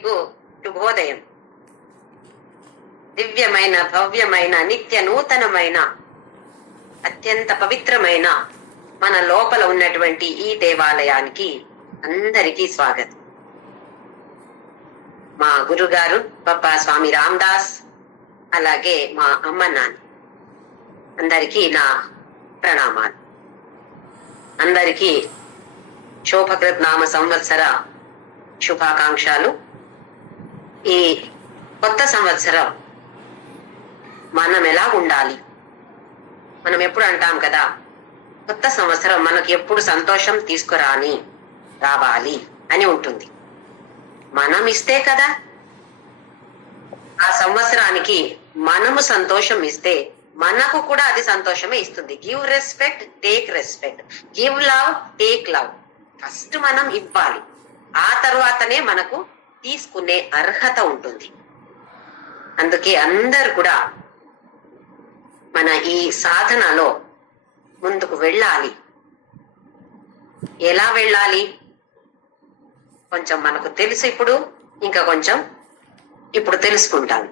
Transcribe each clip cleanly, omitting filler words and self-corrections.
మీకు శుభోదయం. దివ్యమైన, భవ్యమైన, నిత్య నూతనమైన, అత్యంత పవిత్రమైన మన లోపల ఉన్నటువంటి ఈ దేవాలయానికి అందరికీ స్వాగతం. మా గురుగారు పప్పా స్వామి రామదాస్, అలాగే మా అమ్మ నాన్న అందరికీ నా ప్రణామాలు. అందరికీ శోభకృత్ నామ సంవత్సర శుభాకాంక్షలు. ఈ కొత్త సంవత్సరం మనం ఎలా ఉండాలి? మనం ఎప్పుడు అంటాం కదా, కొత్త సంవత్సరం మనకు ఎప్పుడు సంతోషం రావాలి అని ఉంటుంది. మనం ఇస్తే కదా ఆ సంవత్సరానికి మనము సంతోషం ఇస్తే మనకు కూడా అది సంతోషమే ఇస్తుంది. Give respect, take respect. Give love, take love. First మనం ఇవ్వాలి, ఆ తర్వాతనే మనకు తీసుకునే అర్హత ఉంటుంది. అందుకే అందరు కూడా మన ఈ సాధనలో ముందుకు వెళ్ళాలి. ఎలా వెళ్ళాలి కొంచెం మనకు తెలుసు, ఇంకా కొంచెం ఇప్పుడు తెలుసుకుంటాం.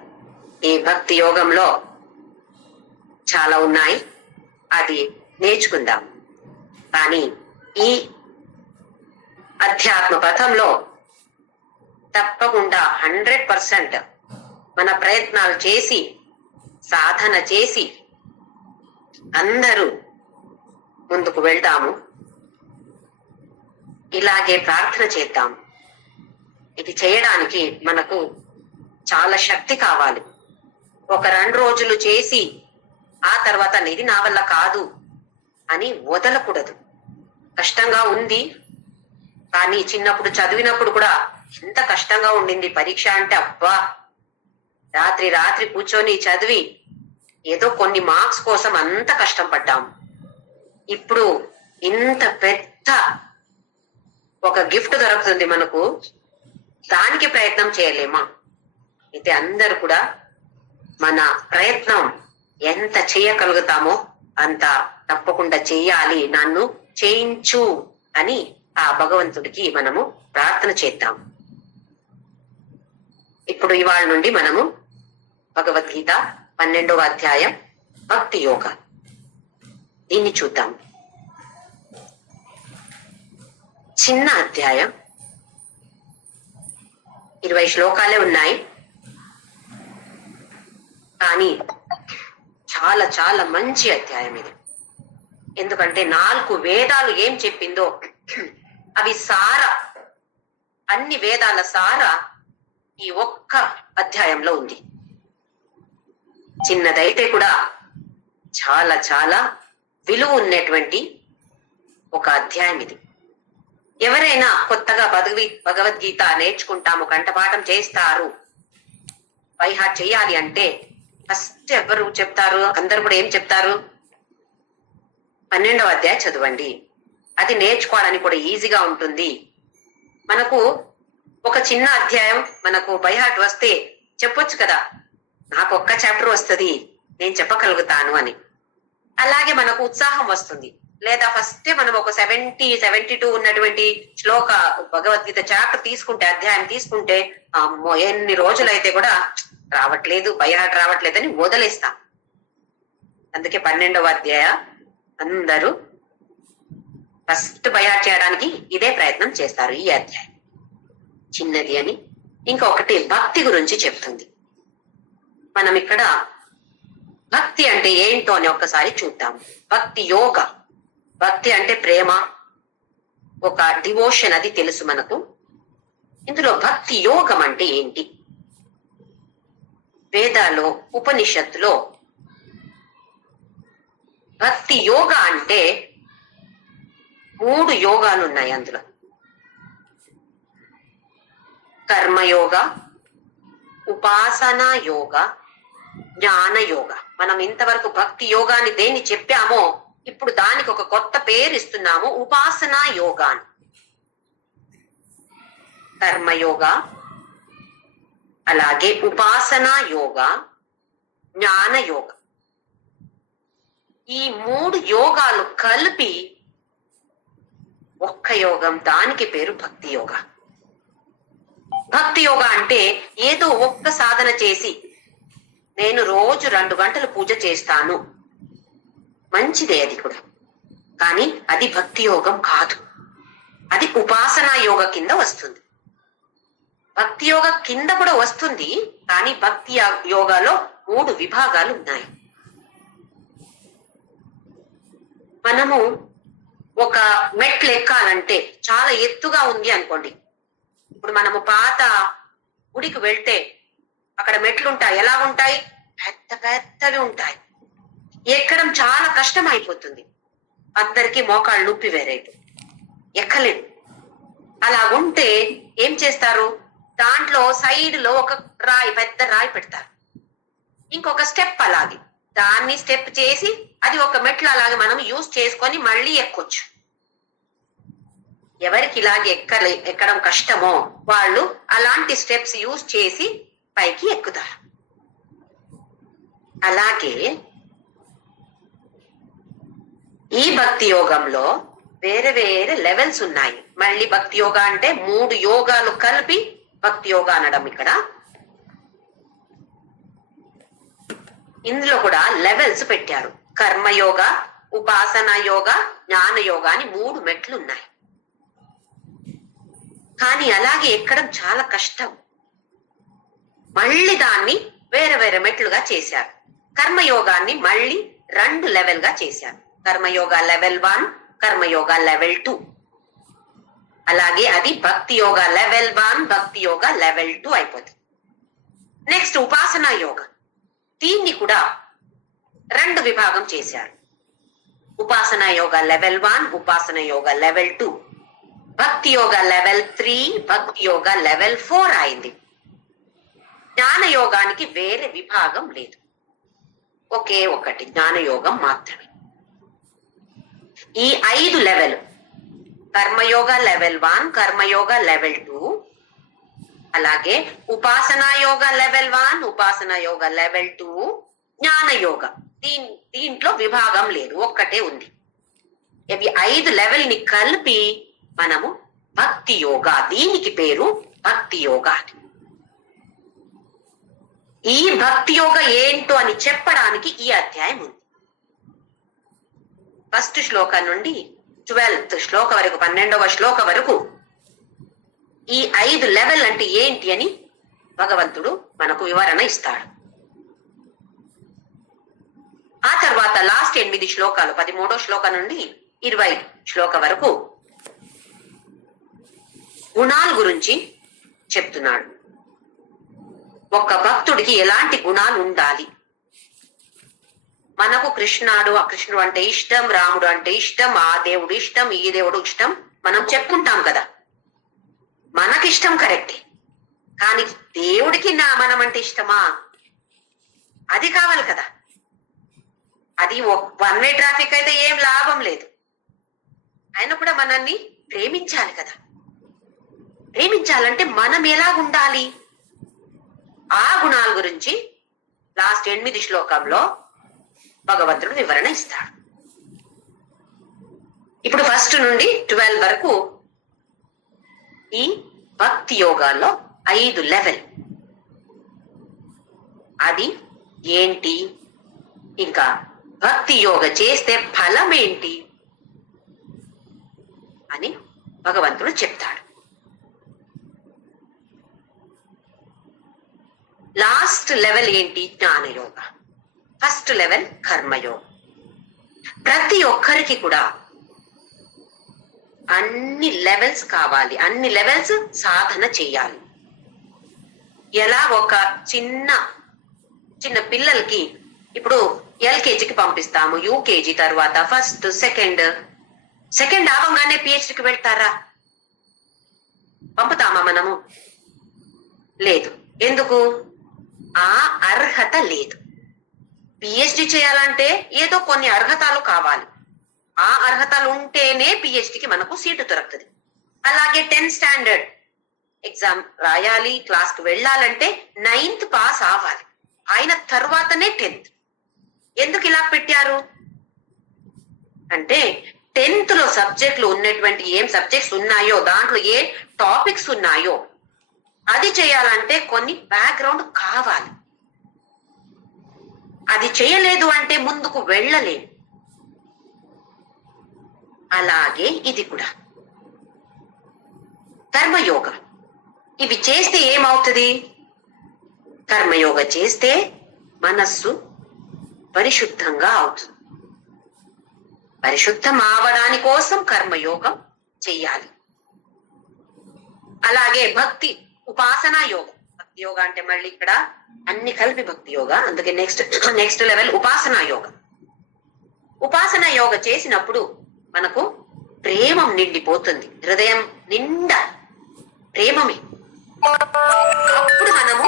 ఈ భక్తి యోగంలో చాలా ఉన్నాయి, అది నేర్చుకుందాం. కానీ ఈ అధ్యాత్మ పథంలో తప్పకుండా 100% మన ప్రయత్నాలు చేసి, సాధన చేసి అందరూ ముందుకు వెళ్దాము. ఇలాగే ప్రార్థన చేద్దాం. ఇది చేయడానికి మనకు చాలా శక్తి కావాలి. ఒక 2 రోజులు చేసి ఆ తర్వాత ఇది నా వల్ల కాదు అని వదలకూడదు. కష్టంగా ఉంది, కానీ చిన్నప్పుడు చదివినప్పుడు కూడా ఎంత కష్టంగా ఉండింది పరీక్ష అంటే. అబ్బా, రాత్రి కూర్చొని చదివి ఏదో కొన్ని మార్క్స్ కోసం అంత కష్టం పడ్డాం. ఇప్పుడు ఇంత పెద్ద ఒక గిఫ్ట్ దొరుకుతుంది మనకు, దానికి ప్రయత్నం చేయలేమా? అయితే అందరు కూడా మన ప్రయత్నం ఎంత చేయగలుగుతామో అంత తప్పకుండా చెయ్యాలి. నన్ను చేయించు అని ఆ భగవంతుడికి మనము ప్రార్థన చేద్దాం. ఇప్పుడు ఇవాళ నుండి మనము భగవద్గీత 12వ అధ్యాయం భక్తి యోగ, దీన్ని చూద్దాం. చిన్న అధ్యాయం, 20 శ్లోకాలే ఉన్నాయి, కానీ చాలా చాలా మంచి అధ్యాయం ఇది. ఎందుకంటే 4 వేదాలు ఏం చెప్పిందో అవి అన్ని వేదాల సార ఈ ఒక్క అధ్యాయంలో ఉంది. చిన్నదైతే కూడా చాలా చాలా విలువ ఉన్నటువంటి ఒక అధ్యాయం ఇది. ఎవరైనా కొత్తగా భగవద్గీత నేర్చుకుంటాము, కంఠపాఠం చేస్తారు, బైహార్ట్ చేయాలి అంటే ఫస్ట్ ఎవరు చెప్తారు? అందరు కూడా ఏం చెప్తారు? 12వ అధ్యాయం చదవండి. అది నేర్చుకోవడానికి కూడా ఈజీగా ఉంటుంది. మనకు ఒక చిన్న అధ్యాయం మనకు బైహార్ట్ వస్తే చెప్పొచ్చు కదా, నాకు ఒక్క చాప్టర్ వస్తుంది, నేను చెప్పగలుగుతాను అని. అలాగే మనకు ఉత్సాహం వస్తుంది. లేదా ఫస్ట్ మనం ఒక 72 ఉన్నటువంటి శ్లోక భగవద్గీత చాప్టర్ తీసుకుంటే, అధ్యాయం తీసుకుంటే, అమ్మో ఎన్ని రోజులైతే కూడా రావట్లేదు, బైహార్ట్ రావట్లేదని వదిలేస్తాం. అందుకే 12వ అధ్యాయం అందరూ ఫస్ట్ బైహార్ట్ చేయడానికి ఇదే ప్రయత్నం చేస్తారు. ఈ అధ్యాయం చిన్నది అని. ఇంకొకటి భక్తి గురించి చెప్తుంది. మనం ఇక్కడ భక్తి అంటే ఏంటో అని ఒక్కసారి చూద్దాం. భక్తి యోగ, భక్తి అంటే ప్రేమ, ఒక డివోషన్, అది తెలుసు మనకు. ఇందులో భక్తి యోగం అంటే ఏంటి? వేదాల్లో, ఉపనిషత్తులో భక్తి యోగ అంటే 3 యోగాలు ఉన్నాయి. అందులో కర్మయోగ, ఉపాసనా యోగ, జ్ఞాన యోగ. మనం ఇంతవరకు భక్తి యోగాన్ని దేన్ని చెప్పామో ఇప్పుడు దానికి ఒక కొత్త పేరు ఇస్తున్నాము, ఉపాసనా యోగాన్ని. కర్మయోగ, అలాగే ఉపాసనా యోగ, జ్ఞాన యోగ. ఈ 3 యోగాలు కలిపి ఒక్క యోగం, దానికి పేరు భక్తి యోగ. భక్తి యోగా అంటే ఏదో ఒక్క సాధన చేసి నేను రోజు 2 గంటలు పూజ చేస్తాను, మంచిదే అది కూడా, కానీ అది భక్తి యోగం కాదు. అది ఉపాసనా యోగ కింద వస్తుంది. భక్తి యోగ కింద కూడా వస్తుంది, కానీ భక్తి యోగాలో 3 విభాగాలు ఉన్నాయి. మనము ఒక మెట్లు ఎక్కాలంటే చాలా ఎత్తుగా ఉంది అనుకోండి. ఇప్పుడు మనము పాత గుడికి వెళ్తే అక్కడ మెట్లు ఉంటాయి. ఎలా ఉంటాయి? పెద్ద పెద్దవి ఉంటాయి. ఎక్కడం చాలా కష్టం అయిపోతుంది. అందరికీ మోకాళ్ళు నొప్పి వేరేటు, ఎక్కలేడు. అలా ఉంటే ఏం చేస్తారు? దాంట్లో సైడ్ లో ఒక రాయి, పెద్ద రాయి పెడతారు. ఇంకొక స్టెప్ అలాగే, దాన్ని స్టెప్ చేసి అది ఒక మెట్లు అలాగే మనం యూజ్ చేసుకొని మళ్ళీ ఎక్కొచ్చు. ఎవరికి ఇలాగే ఎక్కడం కష్టమో వాళ్ళు అలాంటి స్టెప్స్ యూజ్ చేసి పైకి ఎక్కుతారు. అలాగే ఈ భక్తి యోగంలో వేరే వేరే లెవెల్స్ ఉన్నాయి. మళ్ళీ భక్తి యోగా అంటే 3 యోగాలు కలిపి భక్తి యోగా అనడం. ఇక్కడ ఇందులో కూడా లెవెల్స్ పెట్టారు. కర్మయోగ, ఉపాసనా యోగ, జ్ఞాన యోగ అని 3 మెట్లు ఉన్నాయి. కానీ అలాగే ఎక్కడం చాలా కష్టం. మళ్ళీ దాన్ని వేరే వేరే మెట్లుగా చేశారు. కర్మయోగాన్ని మళ్ళీ 2 లెవెల్ గా చేశారు. Karma yoga level 1, karma yoga level 2. అలాగే అది భక్తి యోగ లెవెల్ 1, భక్తి యోగ లెవెల్ 2 అయిపోతుంది. నెక్స్ట్ ఉపాసనా యోగ. దీన్ని కూడా 2 విభాగం చేశారు. ఉపాసనా యోగ లెవెల్ 1, ఉపాసనా యోగ లెవెల్ 2, భక్తి యోగ లెవెల్ 3, భక్తి యోగ లెవెల్ 4 అయింది. జ్ఞాన యోగానికి వేరే విభాగం లేదు, ఒకే ఒకటి జ్ఞాన యోగం మాత్రమే. ఈ 5 level, karma yoga level 1, karma yoga level 2, అలాగే ఉపాసనా యోగ లెవెల్ 1, ఉపాసనా యోగ లెవెల్ 2, జ్ఞాన యోగ. దీంట్లో విభాగం లేదు, ఒక్కటే ఉంది. ఇవి 5 లెవెల్ ని కలిపి మనము భక్తి యోగా, దీనికి పేరు భక్తి యోగా. ఈ భక్తి యోగ ఏంటో అని చెప్పడానికి ఈ అధ్యాయం ఉంది. ఫస్ట్ శ్లోకం నుండి 12th శ్లోక వరకు, 12వ శ్లోక వరకు ఈ 5 లెవెల్ అంటే ఏంటి అని భగవంతుడు మనకు వివరణ ఇస్తాడు. ఆ తర్వాత లాస్ట్ 8 శ్లోకాలు, 13వ శ్లోకం నుండి 20 శ్లోక వరకు గుణాల గురించి చెప్తున్నాడు. ఒక భక్తుడికి ఎలాంటి గుణాలు ఉండాలి. మనకు కృష్ణుడు, అకృష్ణుడు అంటే ఇష్టం, రాముడు అంటే ఇష్టం, ఆ దేవుడు ఇష్టం, ఈ దేవుడు ఇష్టం మనం చెప్పుకుంటాం కదా. మనకిష్టం కరెక్టే, కానీ దేవుడికి మనం అంటే ఇష్టమా? అది కావాలి కదా. అది 1 వే ట్రాఫిక్ అయితే ఏం లాభం లేదు. ఆయన కూడా మనల్ని ప్రేమించాలి కదా. ప్రేమించాలంటే మనం ఎలా ఉండాలి? ఆ గుణాల గురించి లాస్ట్ 8 శ్లోకంలో భగవంతుడు వివరణ ఇస్తాడు. ఇప్పుడు ఫస్ట్ నుండి 12 వరకు ఈ భక్తి యోగాల్లో 5 లెవెల్, అది ఏంటి, ఇంకా భక్తి యోగ చేస్తే ఫలం ఏంటి అని భగవంతుడు చెప్తాడు. లాస్ట్ లెవెల్ ఏంటి? జ్ఞానయోగ. First level Karmayoga. ప్రతి ఒక్కరికి కూడా అన్ని లెవెల్స్ కావాలి, అన్ని లెవెల్స్ సాధన చేయాలి. ఎలా ఒక చిన్న చిన్న పిల్లలకి ఇప్పుడు ఎల్కేజీకి పంపిస్తాము, యూకేజీ తర్వాత ఫస్ట్, సెకండ్ అవగానే పిహెచ్డికి వెళ్తారా? పంపుతామా మనము? లేదు. ఎందుకు? ఆ అర్హత లేదు. పిహెచ్డి చేయాలంటే ఏదో కొన్ని అర్హతలు కావాలి. ఆ అర్హతలు ఉంటేనే పిహెచ్డికి మనకు సీటు దొరుకుతుంది. అలాగే 10th స్టాండర్డ్ ఎగ్జామ్ రాయాలి, క్లాస్ కు వెళ్ళాలంటే 9th పాస్ అవ్వాలి, అయిన తర్వాతనే 10th. ఎందుకు ఇలా పెట్టారు అంటే 10th లో సబ్జెక్టులు ఉన్నటువంటి ఏం సబ్జెక్ట్స్ ఉన్నాయో, దాంట్లో ఏ టాపిక్స్ ఉన్నాయో అది చేయాలంటే కొన్ని బ్యాక్గ్రౌండ్ కావాలి. అది చేయలేదు అంటే ముందుకు వెళ్ళలేదు. అలాగే ఇది కూడా కర్మయోగం. ఇవి చేస్తే ఏమవుతుంది? కర్మయోగ చేస్తే మనస్సు పరిశుద్ధంగా అవుతుంది. పరిశుద్ధం అవడాని కోసం కర్మయోగం చెయ్యాలి. అలాగే భక్తి ఉపాసనా యోగం. భక్తి యోగ అంటే మళ్ళీ ఇక్కడ అన్ని కలిపి భక్తి యోగ. అందుకే నెక్స్ట్ లెవెల్ ఉపాసనా యోగ. ఉపాసనా యోగ చేసినప్పుడు మనకు ప్రేమం నిండిపోతుంది. హృదయం నిండా ప్రేమమే. అప్పుడు మనము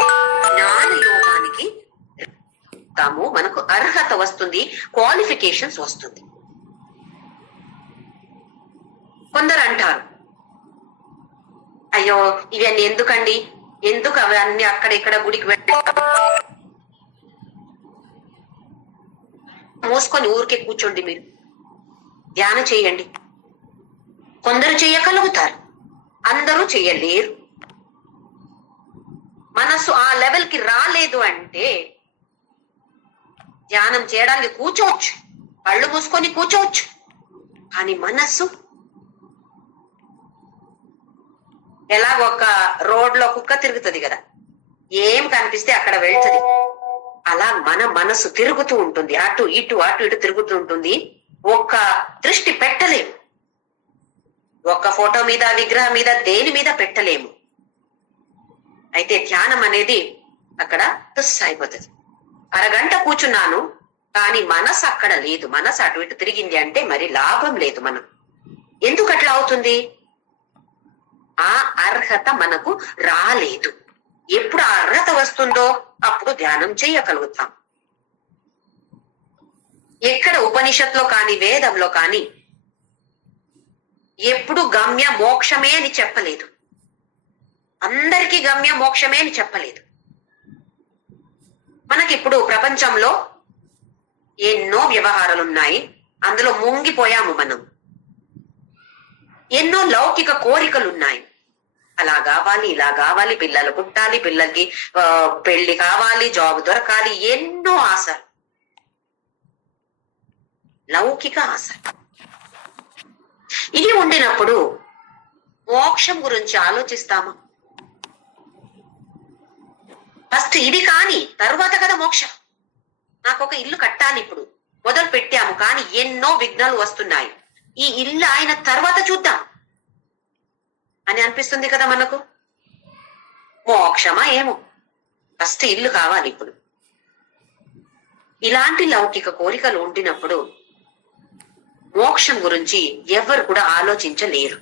జ్ఞాన యోగానికి మనకు అర్హత వస్తుంది, క్వాలిఫికేషన్స్ వస్తుంది. కొందరు అంటారు, అయ్యో ఇవన్నీ ఎందుకండి, ఎందుకు అవన్నీ అక్కడ ఇక్కడ గుడికి వెళ్ళి మోసుకొని ఊరికే కూర్చోండి, మీరు ధ్యానం చేయండి. కొందరు చేయగలుగుతారు, అందరూ చేయలేరు. మనస్సు ఆ లెవెల్ కి రాలేదు అంటే ధ్యానం చేయడానికి కూర్చోవచ్చు, కళ్ళు మూసుకొని కూర్చోవచ్చు. కానీ మనస్సు ఎలా ఒక రోడ్ లో కుక్క తిరుగుతుంది కదా, ఏం కనిపిస్తే అక్కడ వెళ్తుంది. అలా మన మనసు తిరుగుతూ ఉంటుంది, అటు ఇటు తిరుగుతూ ఉంటుంది. ఒక్క దృష్టి పెట్టలేము, ఒక్క ఫోటో మీద, విగ్రహం మీద, దేని మీద పెట్టలేము. అయితే ధ్యానం అనేది అక్కడ తుస్ అయిపోతుంది. అరగంట కూర్చున్నాను కానీ మనసు అక్కడ లేదు, మనసు అటు ఇటు తిరిగింది అంటే మరి లాభం లేదు. మనం ఎందుకు అట్లా అవుతుంది? ఆ అర్హత మనకు రాలేదు. ఎప్పుడు ఆ అర్హత వస్తుందో అప్పుడు ధ్యానం చేయగలుగుతాం. ఎక్కడ ఉపనిషత్తులో కానీ వేదంలో కానీ ఎప్పుడు గమ్య మోక్షమే అని చెప్పలేదు. అందరికీ గమ్య మోక్షమే అని చెప్పలేదు. మనకిప్పుడు ప్రపంచంలో ఎన్నో వ్యవహారాలు ఉన్నాయి, అందులో ముంగిపోయాము మనం. ఎన్నో లౌకిక కోరికలు ఉన్నాయి, అలా కావాలి, ఇలా కావాలి, పిల్లలు పుట్టాలి, పిల్లలకి పెళ్లి కావాలి, జాబ్ దొరకాలి, ఎన్నో ఆశలు, లౌకిక ఆశలు. ఇది ఉండినప్పుడు మోక్షం గురించి ఆలోచిస్తామా? ఫస్ట్ ఇది కాని తరువాత కదా మోక్షం. నాకు ఒక ఇల్లు కట్టాలి, ఇప్పుడు మొదలు పెట్టాము కానీ ఎన్నో విఘ్నాలు వస్తున్నాయి, ఈ ఇల్లు అయిన తర్వాత చూద్దాం అని అనిపిస్తుంది కదా మనకు. మోక్షమా ఏమో, ఫస్ట్ ఇల్లు కావాలి ఇప్పుడు. ఇలాంటి లౌకిక కోరికలు ఉండినప్పుడు మోక్షం గురించి ఎవరు కూడా ఆలోచించలేరు.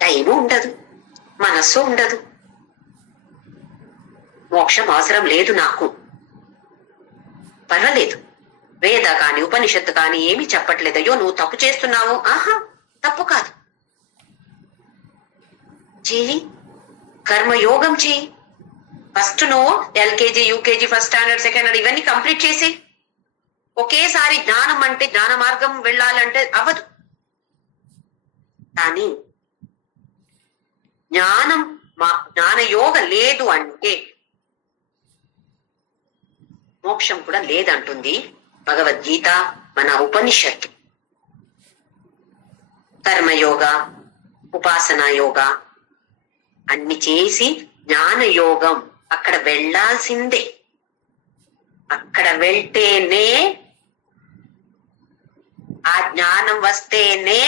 టైము ఉండదు, మనస్సు ఉండదు. మోక్షం అవసరం లేదు నాకు, పర్వాలేదు. వేద కాని ఉపనిషత్తు కాని ఏమి చెప్పట్లేదు, అయ్యో నువ్వు తప్పు చేస్తున్నావు. ఆహా, తప్పు కాదు. చెయ్యి, కర్మయోగం చెయ్యి. ఫస్ట్ నువ్వు LKG, UKG, first standard, second standard ఇవన్నీ కంప్లీట్ చేసి ఒకేసారి జ్ఞానం అంటే జ్ఞాన మార్గం వెళ్ళాలంటే అవ్వదు. కానీ జ్ఞాన యోగ లేదు అంటే మోక్షం కూడా లేదంటుంది భగవద్గీత, మన ఉపనిషత్తు. కర్మయోగ, ఉపాసనా యోగ అన్ని చేసి జ్ఞాన యోగం అక్కడ వెళ్ళాల్సిందే. అక్కడ వెళ్తేనే, ఆ జ్ఞానం వస్తేనే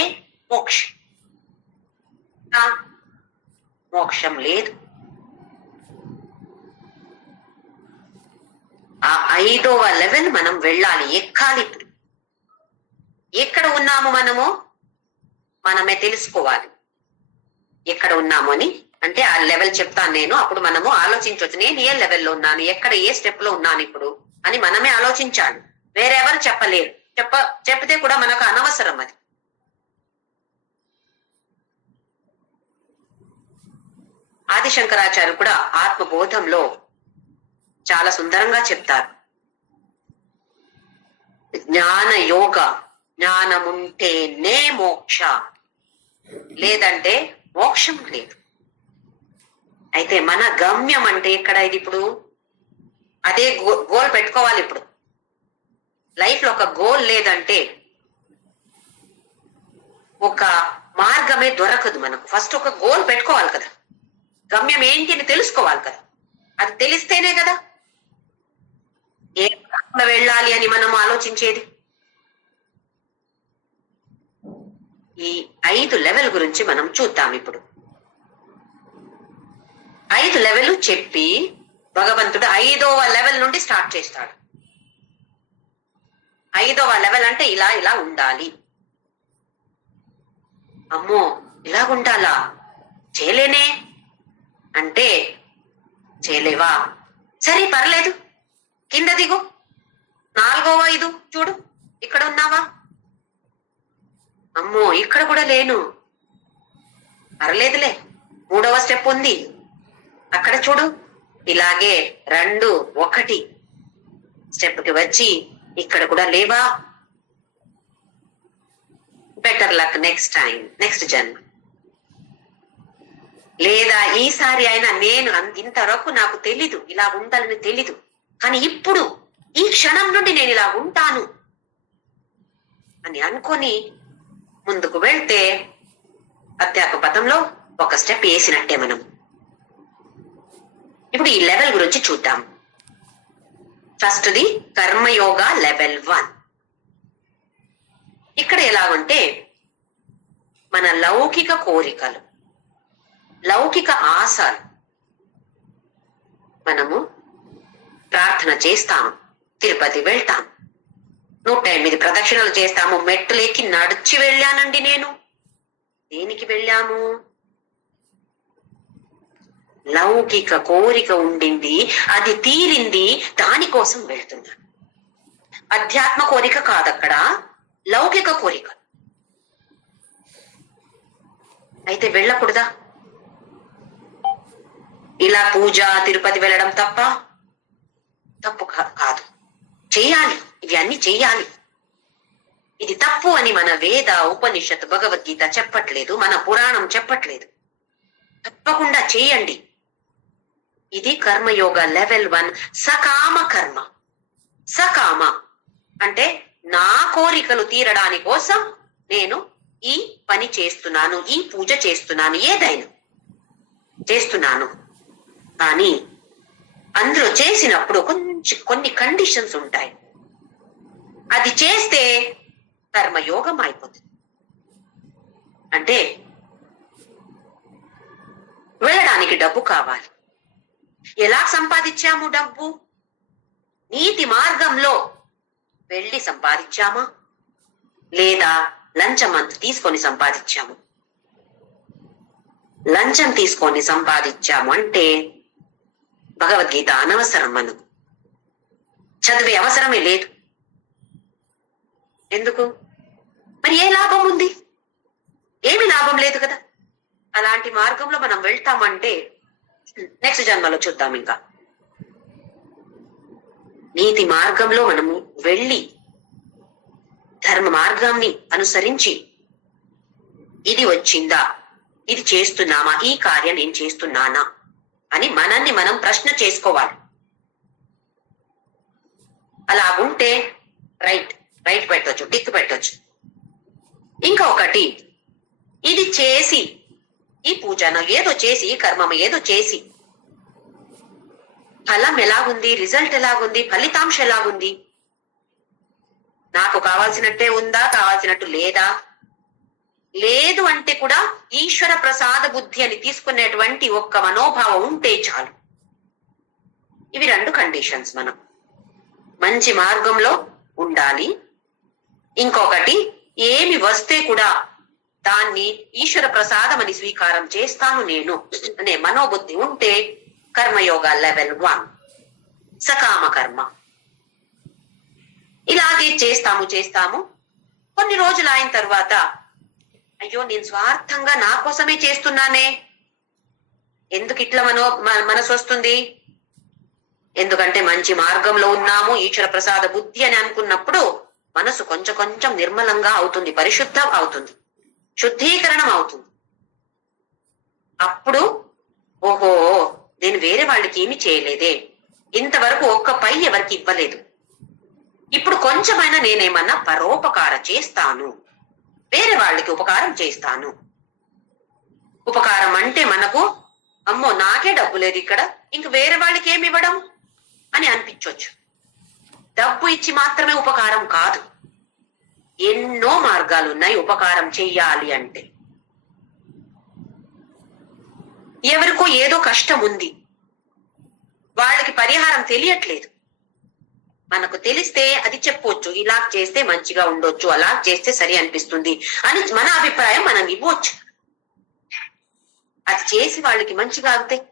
మోక్షం. మోక్షం లేదు. ఆ 5వ లెవెల్ మనం వెళ్ళాలి, ఎక్కాలి. ఇప్పుడు ఎక్కడ ఉన్నాము మనమే తెలుసుకోవాలి. ఎక్కడ ఉన్నాము అని అంటే ఆ లెవెల్ చెప్తాను నేను, అప్పుడు మనము ఆలోచించవచ్చు. నేను ఏ లెవెల్లో ఉన్నాను, ఎక్కడ ఏ స్టెప్ లో ఉన్నాను ఇప్పుడు అని మనమే ఆలోచించాలి. వేరెవరు చెప్పలేరు. చెప్తే కూడా మనకు అనవసరం అది. ఆదిశంకరాచార్య కూడా ఆత్మబోధంలో చాలా సుందరంగా చెప్తారు. జ్ఞాన యోగ, జ్ఞానముంటేనే మోక్ష, లేదంటే మోక్షం లేదు. అయితే మన గమ్యం అంటే ఇక్కడ ఇది ఇప్పుడు అదే గోల్ పెట్టుకోవాలి. ఇప్పుడు లైఫ్ లో ఒక గోల్ లేదంటే ఒక మార్గమే దొరకదు. మనకు ఫస్ట్ ఒక గోల్ పెట్టుకోవాలి కదా, గమ్యం ఏంటి అని తెలుసుకోవాలి కదా. అది తెలిస్తేనే కదా ఏ వెళ్ళాలి అని మనం ఆలోచించేది. ఈ 5 లెవెల్ గురించి మనం చూద్దాం. ఇప్పుడు 5 లెవెల్ చెప్పి భగవంతుడు 5వ లెవెల్ నుండి స్టార్ట్ చేస్తాడు. 5వ లెవెల్ అంటే ఇలా ఇలా ఉండాలి. అమ్మో ఇలాగుండాలా, చేయలేనే అంటే చేయలేవా, సరే పర్లేదు కింద దిగు, 4వ 5 చూడు ఇక్కడ ఉన్నావా, అమ్మో ఇక్కడ కూడా లేను, పర్లేదులే 3వ స్టెప్ ఉంది అక్కడ చూడు, ఇలాగే 2 1 స్టెప్ కి వచ్చి ఇక్కడ కూడా లేవా, better luck next time, next జన్మ. లేదా ఈసారి అయినా నేను ఇంతవరకు నాకు తెలీదు, ఇలా ఉండాలని తెలీదు, కానీ ఇప్పుడు ఈ క్షణం నుండి నేను ఇలా ఉంటాను అని అనుకొని ముందుకు వెళ్తే అధ్యాత్మ పథంలో ఒక స్టెప్ వేసినట్టే మనం. ఇప్పుడు ఈ లెవెల్ గురించి చూద్దాం. ఫస్ట్ది కర్మయోగ లెవెల్ 1. ఇక్కడ ఎలాగుంటే మన లౌకిక కోరికలు, లౌకిక ఆశలు, మనము ప్రార్థన చేస్తాము, తిరుపతి వెళ్తాం, 108 ప్రదక్షిణలు చేస్తాము, మెట్టులేకి నడిచి వెళ్ళానండి నేను. దేనికి వెళ్ళాము? లౌకిక కోరిక ఉండింది, అది తీరింది, దానికోసం వెళ్తున్నాను. అధ్యాత్మ కోరిక కాదక్కడ, లౌకిక కోరిక. అయితే వెళ్ళకూడదా? ఇలా పూజ తిరుపతి వెళ్ళడం తప్పు కాదు, చెయ్యాలి, ఇవి అన్ని చెయ్యాలి. ఇది తప్పు అని మన వేద ఉపనిషత్ భగవద్గీత చెప్పట్లేదు, మన పురాణం చెప్పట్లేదు. తప్పకుండా చేయండి. ఇది కర్మయోగ లెవెల్ 1 సకామ కర్మ. సకామ అంటే నా కోరికలు తీరడాని కోసం నేను ఈ పని చేస్తున్నాను, ఈ పూజ చేస్తున్నాను, ఏదైనా చేస్తున్నాను. కానీ అందులో చేసినప్పుడు కొన్ని కండిషన్స్ ఉంటాయి. అది చేస్తే కర్మయోగం అయిపోతుంది. అంటే వెళ్ళడానికి డబ్బు కావాలి. ఎలా సంపాదించాము డబ్బు? నీతి మార్గంలో వెళ్ళి సంపాదించామా, లేదా లంచం తీసుకొని సంపాదించాము? లంచం తీసుకొని సంపాదించాము అంటే భగవద్గీత అనవసరం, మనకు చదివే అవసరమే లేదు. ఎందుకు? మరి ఏ లాభం ఉంది? ఏమి లాభం లేదు కదా. అలాంటి మార్గంలో మనం వెళ్తామంటే నెక్స్ట్ జన్మలో చూద్దాం. ఇంకా నీతి మార్గంలో మనము వెళ్ళి ధర్మ మార్గాన్ని అనుసరించి ఇది వచ్చిందా, ఇది చేస్తున్నామా, ఈ కార్యం నేను చేస్తున్నానా అని మనల్ని మనం ప్రశ్న చేసుకోవాలి. అలా ఉంటే రైట్ పెట్టొచ్చు, టిక్ పెట్టొచ్చు. ఇంకా ఒకటి, ఇది చేసి ఈ పూజను ఏదో చేసి, ఈ కర్మము ఏదో చేసి ఫలం ఎలాగుంది, రిజల్ట్ ఎలాగుంది, ఫలితాంశం ఎలాగుంది, నాకు కావాల్సినట్టే ఉందా, కావాల్సినట్టు లేదా, లేదు అంటే కూడా ఈశ్వర ప్రసాద బుద్ధి అని తీసుకునేటువంటి ఒక్క మనోభావం ఉంటే చాలు. ఇవి 2 కండిషన్స్. మనం మంచి మార్గంలో ఉండాలి. ఇంకొకటి, ఏమి వస్తే కూడా దాన్ని ఈశ్వర ప్రసాదం అని స్వీకారం చేస్తాను నేను అనే మనోబుద్ధి ఉంటే కర్మయోగ లెవెల్ 1 సకామ కర్మ. ఇలాగే చేస్తాము కొన్ని రోజులు అయిన తర్వాత, అయ్యో నేను స్వార్థంగా నా కోసమే చేస్తున్నానే, ఎందుకు ఇట్లా మనసు వస్తుంది? ఎందుకంటే మంచి మార్గంలో ఉన్నాము, ఈశ్వర ప్రసాద బుద్ధి అని అనుకున్నప్పుడు మనసు కొంచెం నిర్మలంగా అవుతుంది, పరిశుద్ధం అవుతుంది, శుద్ధీకరణం అవుతుంది. అప్పుడు ఓహో, నేను వేరే వాళ్ళకి ఏమి చేయలేదే, ఇంతవరకు ఒక్క పై ఎవరికి ఇవ్వలేదు, ఇప్పుడు కొంచెమైనా నేనేమన్నా పరోపకారం చేస్తాను, వేరే వాళ్ళకి ఉపకారం చేస్తాను. ఉపకారం అంటే మనకు అమ్మో నాకే డబ్బు లేదు ఇక్కడ, ఇంక వేరే వాళ్ళకి ఏమి ఇవ్వడం అని అనిపించవచ్చు. డబ్బు ఇచ్చి మాత్రమే ఉపకారం కాదు, ఎన్నో మార్గాలు ఉన్నాయి ఉపకారం చెయ్యాలి అంటే. ఎవరికో ఏదో కష్టం ఉంది, వాళ్ళకి పరిహారం తెలియట్లేదు, మనకు తెలిస్తే అది చెప్పొచ్చు, ఇలా చేస్తే మంచిగా ఉండొచ్చు, అలా చేస్తే సరి అనిపిస్తుంది అని మన అభిప్రాయం మనం ఇవ్వచ్చు. అది చేసి వాళ్ళకి మంచిగా అవుతాయి,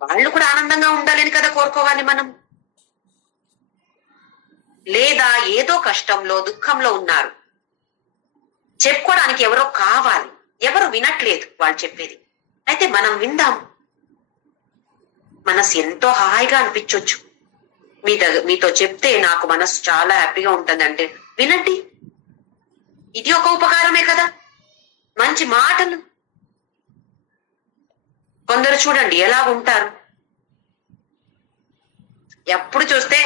వాళ్ళు కూడా ఆనందంగా ఉండాలని కదా కోరుకోవాలి మనం. లేదా ఏదో కష్టంలో దుఃఖంలో ఉన్నారు, చెప్పుకోవడానికి ఎవరో కావాలి, ఎవరు వినట్లేదు వాళ్ళు చెప్పేది, అయితే మనం విందాం, మనసు ఎంతో హాయిగా అనిపించవచ్చు. మీతో చెప్తే నాకు మనసు చాలా హ్యాపీగా ఉంటుందంటే వినండి, ఇది ఒక ఉపకారమే కదా. మంచి మాటలు, కొందరు చూడండి ఎలా ఉంటారు, ఎప్పుడు చూస్తే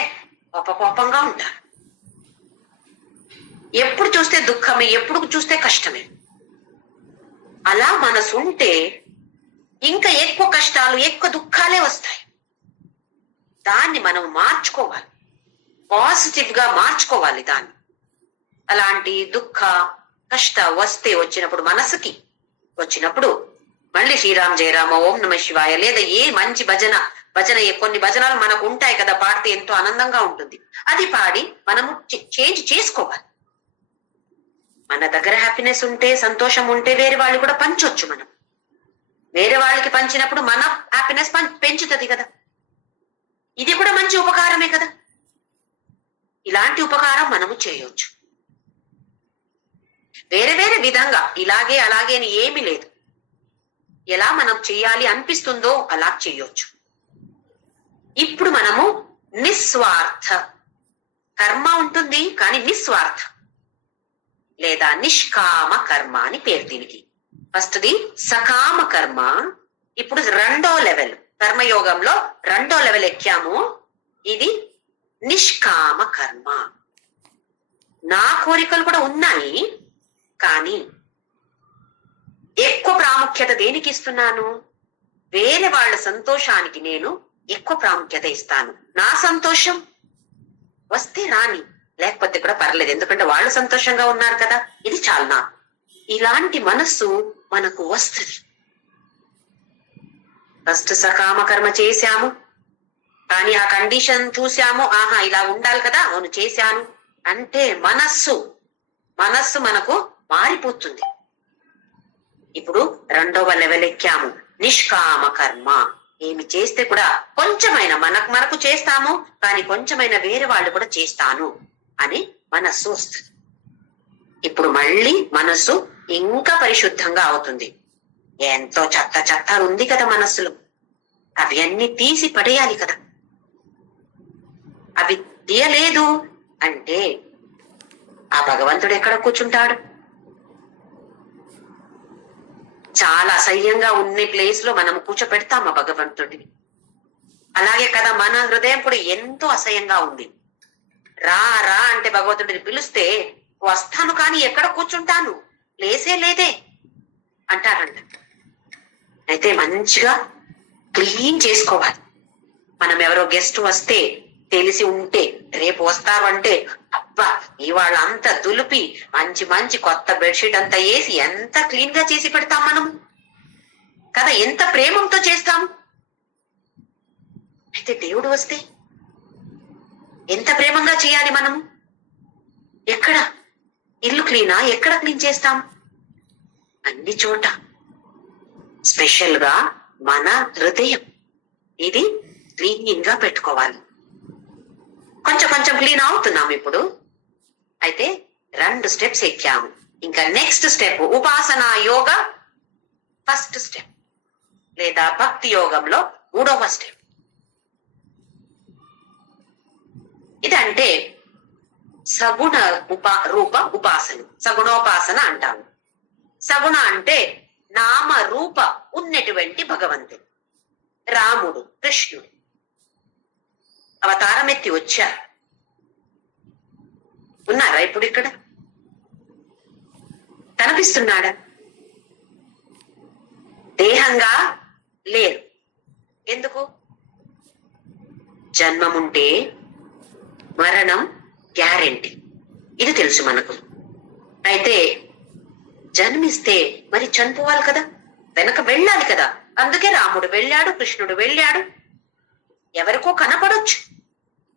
కోపంగా ఉంటారు, ఎప్పుడు చూస్తే దుఃఖమే, ఎప్పుడు చూస్తే కష్టమే. అలా మనసు ఉంటే ఇంకా ఎక్కువ కష్టాలు ఎక్కువ దుఃఖాలే వస్తాయి. దాన్ని మనం మార్చుకోవాలి, పాజిటివ్ గా మార్చుకోవాలి దాన్ని. అలాంటి దుఃఖ కష్ట వచ్చినప్పుడు మనసుకి వచ్చినప్పుడు మళ్ళీ శ్రీరామ్ జయరామ ఓం నమ శివాయ లేదా ఏ మంచి భజన కొన్ని భజనలు మనకు ఉంటాయి కదా, పాడితే ఎంతో ఆనందంగా ఉంటుంది, అది పాడి మనము చేంజ్ చేసుకోవాలి. మన దగ్గర హ్యాపీనెస్ ఉంటే సంతోషం ఉంటే వేరే వాళ్ళు కూడా పంచొచ్చు. మనం వేరే వాళ్ళకి పంచినప్పుడు మన హ్యాపీనెస్ పెంచుతుంది కదా, ఇది కూడా మంచి ఉపకారమే కదా. ఇలాంటి ఉపకారం మనము చేయొచ్చు వేరే వేరే విధంగా, ఇలాగే అలాగే అని ఏమీ లేదు, ఎలా మనం చెయ్యాలి అనిపిస్తుందో అలా చేయొచ్చు. ఇప్పుడు మనము నిస్వార్థ కర్మ ఉంటుంది, కానీ నిస్వార్థ లేదా నిష్కామ కర్మ అని పేరు దీనికి. ఫస్ట్ది సకామ కర్మ, ఇప్పుడు రెండో లెవెల్, కర్మయోగంలో రెండో లెవెల్ ఎక్కాము. ఇది నిష్కామ కర్మ. నా కోరికలు కూడా ఉన్నాయి, కానీ ఎక్కువ ప్రాముఖ్యత దేనికి ఇస్తున్నాను, వేరే వాళ్ళ సంతోషానికి నేను ఎక్కువ ప్రాముఖ్యత ఇస్తాను. నా సంతోషం వస్తే రాని, లేకపోతే కూడా పర్లేదు, ఎందుకంటే వాళ్ళు సంతోషంగా ఉన్నారు కదా, ఇది చాలు నా. ఇలాంటి మనస్సు మనకు వస్తుంది. ఫస్ట్ సకామ కర్మ చేశాము, కానీ ఆ కండిషన్ చూశాము, ఆహా ఇలా ఉండాలి కదా, అవును చేశాను అంటే మనస్సు మనకు మారిపోతుంది. ఇప్పుడు రెండవ లెవెల్ ఎక్కాము, నిష్కామ కర్మ. ఏమి చేస్తే కూడా కొంచెమైనా మనకు చేస్తాము, కానీ కొంచెమైనా వేరే వాళ్ళు కూడా చేస్తాను అని మనస్సు వస్తుంది. ఇప్పుడు మళ్ళీ మనస్సు ఇంకా పరిశుద్ధంగా అవుతుంది. ఎంతో చెత్త ఉంది కదా మనస్సులో, అవి అన్ని తీసి పడేయాలి కదా. అవి తీయలేదు అంటే ఆ భగవంతుడు ఎక్కడ కూర్చుంటాడు? చాలా అసహ్యంగా ఉన్న ప్లేస్ లో మనం కూర్చోపెడతాం ఆ భగవంతుడిని. అలాగే కదా మన హృదయం కూడా ఎంతో అసహ్యంగా ఉంది. రా రా అంటే భగవంతుడిని పిలిస్తే వస్తాను, కానీ ఎక్కడ కూర్చుంటాను, ప్లేసే లేదే అంటారంట. అయితే మంచిగా క్లీన్ చేసుకోవాలి. మనం ఎవరో గెస్ట్ వస్తే తెలిసి ఉంటే రేపు వస్తారు అంటే అబ్బా ఇవాళ అంతా దులిపి మంచి కొత్త బెడ్షీట్ అంతా వేసి ఎంత క్లీన్ గా చేసి పెడతాం మనం కదా, ఎంత ప్రేమంతో చేస్తాం. అయితే దేవుడు వస్తే ఎంత ప్రేమంగా చేయాలి మనము. ఎక్కడ ఇల్లు క్లీనా, ఎక్కడ క్లీన్ చేస్తాం? అన్ని చోట. స్పెషల్ గా మన హృదయం ఇది క్లీన్ గా పెట్టుకోవాలి. కొంచెం క్లీన్ అవుతున్నాం ఇప్పుడు. అయితే 2 స్టెప్స్ ఎక్కాము. ఇంకా నెక్స్ట్ స్టెప్ ఉపాసనా యోగ ఫస్ట్ స్టెప్, లేదా భక్తి యోగంలో 3వ స్టెప్. ఇదంటే సగుణ రూప ఉపాసన, సగుణోపాసన అంటాము. సగుణ అంటే నామ రూప ఉన్నటువంటి భగవంతుడు రాముడు కృష్ణుడు అవతారం ఎత్తి వచ్చారు. ఉన్నారా ఇప్పుడు ఇక్కడ? కనిపిస్తున్నాడా? దేహంగా లేరు. ఎందుకు? జన్మముంటే మరణం గ్యారెంటీ, ఇది తెలుసు మనకు. అయితే జన్మిస్తే మరి చనిపోవాలి కదా, వెనక వెళ్ళాలి కదా. అందుకే రాముడు వెళ్ళాడు, కృష్ణుడు వెళ్ళాడు. ఎవరికో కనపడొచ్చు,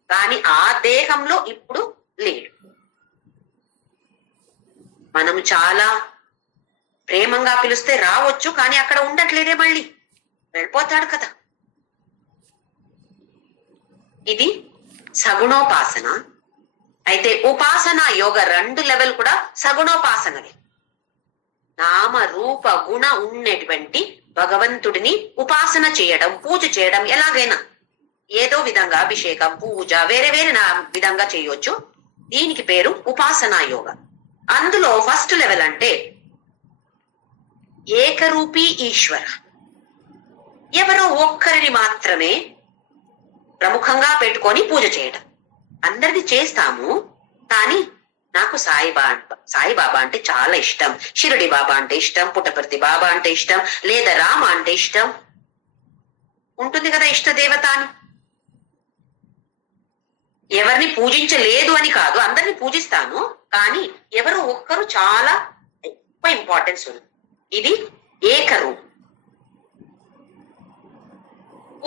కానీ ఆ దేహంలో ఇప్పుడు లేడు. మనం చాలా ప్రేమంగా పిలిస్తే రావచ్చు, కానీ అక్కడ ఉండట్లేదే, మళ్ళీ వెళ్ళిపోతాడు కదా. ఇది సగుణోపాసన. అయితే ఉపాసన యోగ 2 లెవెల్ కూడా సగుణోపాసనలే. నామ రూప గుణ ఉన్నటువంటి భగవంతుడిని ఉపాసన చేయడం, పూజ చేయడం, ఎలాగైనా ఏదో విధంగా అభిషేకం, పూజ వేరే వేరే విధంగా చేయొచ్చు. దీనికి పేరు ఉపాసనా యోగ. అందులో ఫస్ట్ లెవెల్ అంటే ఏకరూపీ ఈశ్వర. ఎవరో ఒక్కరిని మాత్రమే ప్రముఖంగా పెట్టుకొని పూజ చేయడం. అందరిది చేస్తాము, కానీ నాకు సాయిబాబా అంటే చాలా ఇష్టం, షిరిడి బాబా అంటే ఇష్టం, పుట్టపర్తి బాబా అంటే ఇష్టం, లేదా రామ అంటే ఇష్టం ఉంటుంది కదా, ఇష్ట దేవత అని. ఎవరిని పూజించలేదు అని కాదు, అందరిని పూజిస్తాను, కానీ ఎవరు ఒక్కరు చాలా ఎక్కువ ఇంపార్టెన్స్ ఉంది. ఇది ఏకరూపం.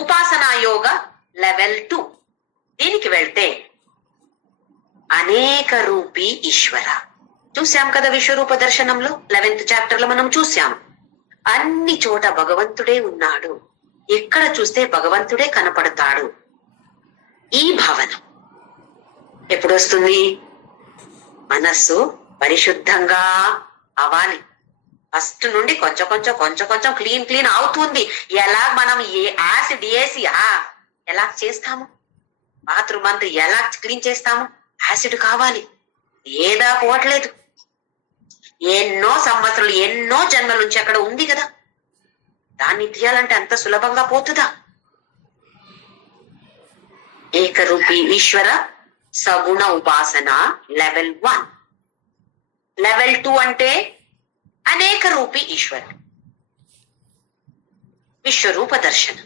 ఉపాసనా యోగ లెవెల్ 2. దీనికి వెళ్తే అనేక రూపీ ఈశ్వర. చూశాం కదా విశ్వరూప దర్శనంలో 11th చాప్టర్ లో మనం చూశాం. అన్ని చోట భగవంతుడే ఉన్నాడు, ఎక్కడ చూస్తే భగవంతుడే కనపడతాడు. ఈ భావన ఎప్పుడు వస్తుంది? మనస్సు పరిశుద్ధంగా అవ్వాలి. ఫస్ట్ నుండి కొంచెం కొంచెం క్లీన్ అవుతుంది. ఎలా మనం యాసిడ్ వేసి ఎలా చేస్తాము? బాత్రూమ్ అంతా ఎలా క్లీన్ చేస్తాము? యాసిడ్ కావాలి, ఏదా పోవట్లేదు. ఎన్నో సంవత్సరాలు, ఎన్నో జన్మల నుంచి అక్కడ ఉంది కదా, దాన్ని తీయాలంటే అంత సులభంగా పోతుందా? ఏకరూపీ ఈశ్వర సగుణ ఉపాసన లెవెల్ 1. లెవెల్ 2 అంటే అనేక రూపీ ఈశ్వర విశ్వరూప దర్శనం.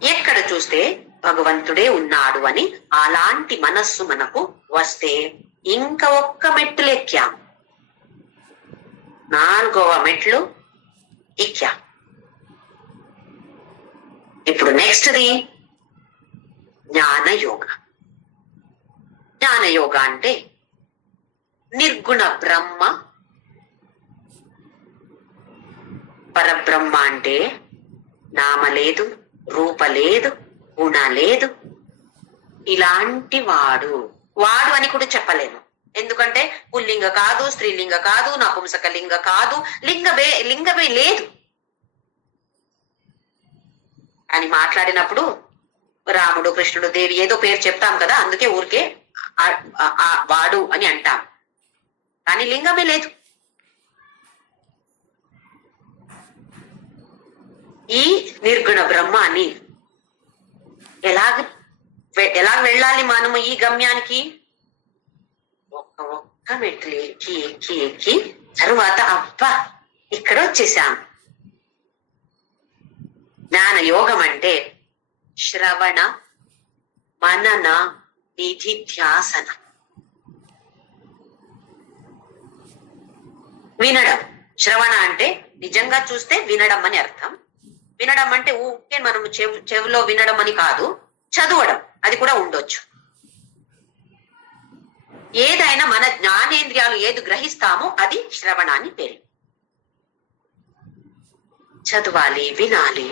ఎక్కడ చూస్తే భగవంతుడే ఉన్నాడు అని అలాంటి మనస్సు మనకు వస్తే ఇంకా ఒక్క మెట్లు ఎక్కాం, 4వ మెట్లు ఎక్కాం. ఇప్పుడు నెక్స్ట్ది జ్ఞానయోగ. జ్ఞానయోగ అంటే నిర్గుణ బ్రహ్మ, పరబ్రహ్మ అంటే నామ లేదు, రూప లేదు, గుణ లేదు. ఇలాంటి వాడు అని కూడా చెప్పలేను. ఎందుకంటే పుల్లింగ కాదు, స్త్రీలింగ కాదు, నపుంసక లింగ కాదు, లింగమే లేదు అని మాట్లాడినప్పుడు రాముడు, కృష్ణుడు, దేవి ఏదో పేరు చెప్తాం కదా, అందుకే ఊరికే వాడు అని అంటాం, కానీ లింగమే లేదు. ఈ నిర్గుణ బ్రహ్మాన్ని ఎలా వెళ్ళాలి మనము ఈ గమ్యానికి? ఒక్క మెట్లు ఎక్కి తరువాత అబ్బా ఇక్కడ వచ్చేసాం. జ్ఞాన యోగం అంటే శ్రవణ మనన నిధిధ్యాసన. వినడం. శ్రవణ అంటే నిజంగా చూస్తే వినడం అని అర్థం. వినడం అంటే ఊరికే మనం చెవిలో వినడం అని కాదు, చదవడం అది కూడా ఉండొచ్చు. ఏదైనా మన జ్ఞానేంద్రియాలు ఏది గ్రహిస్తామో అది శ్రవణాన్ని పేరు. చదవాలి, వినాలి,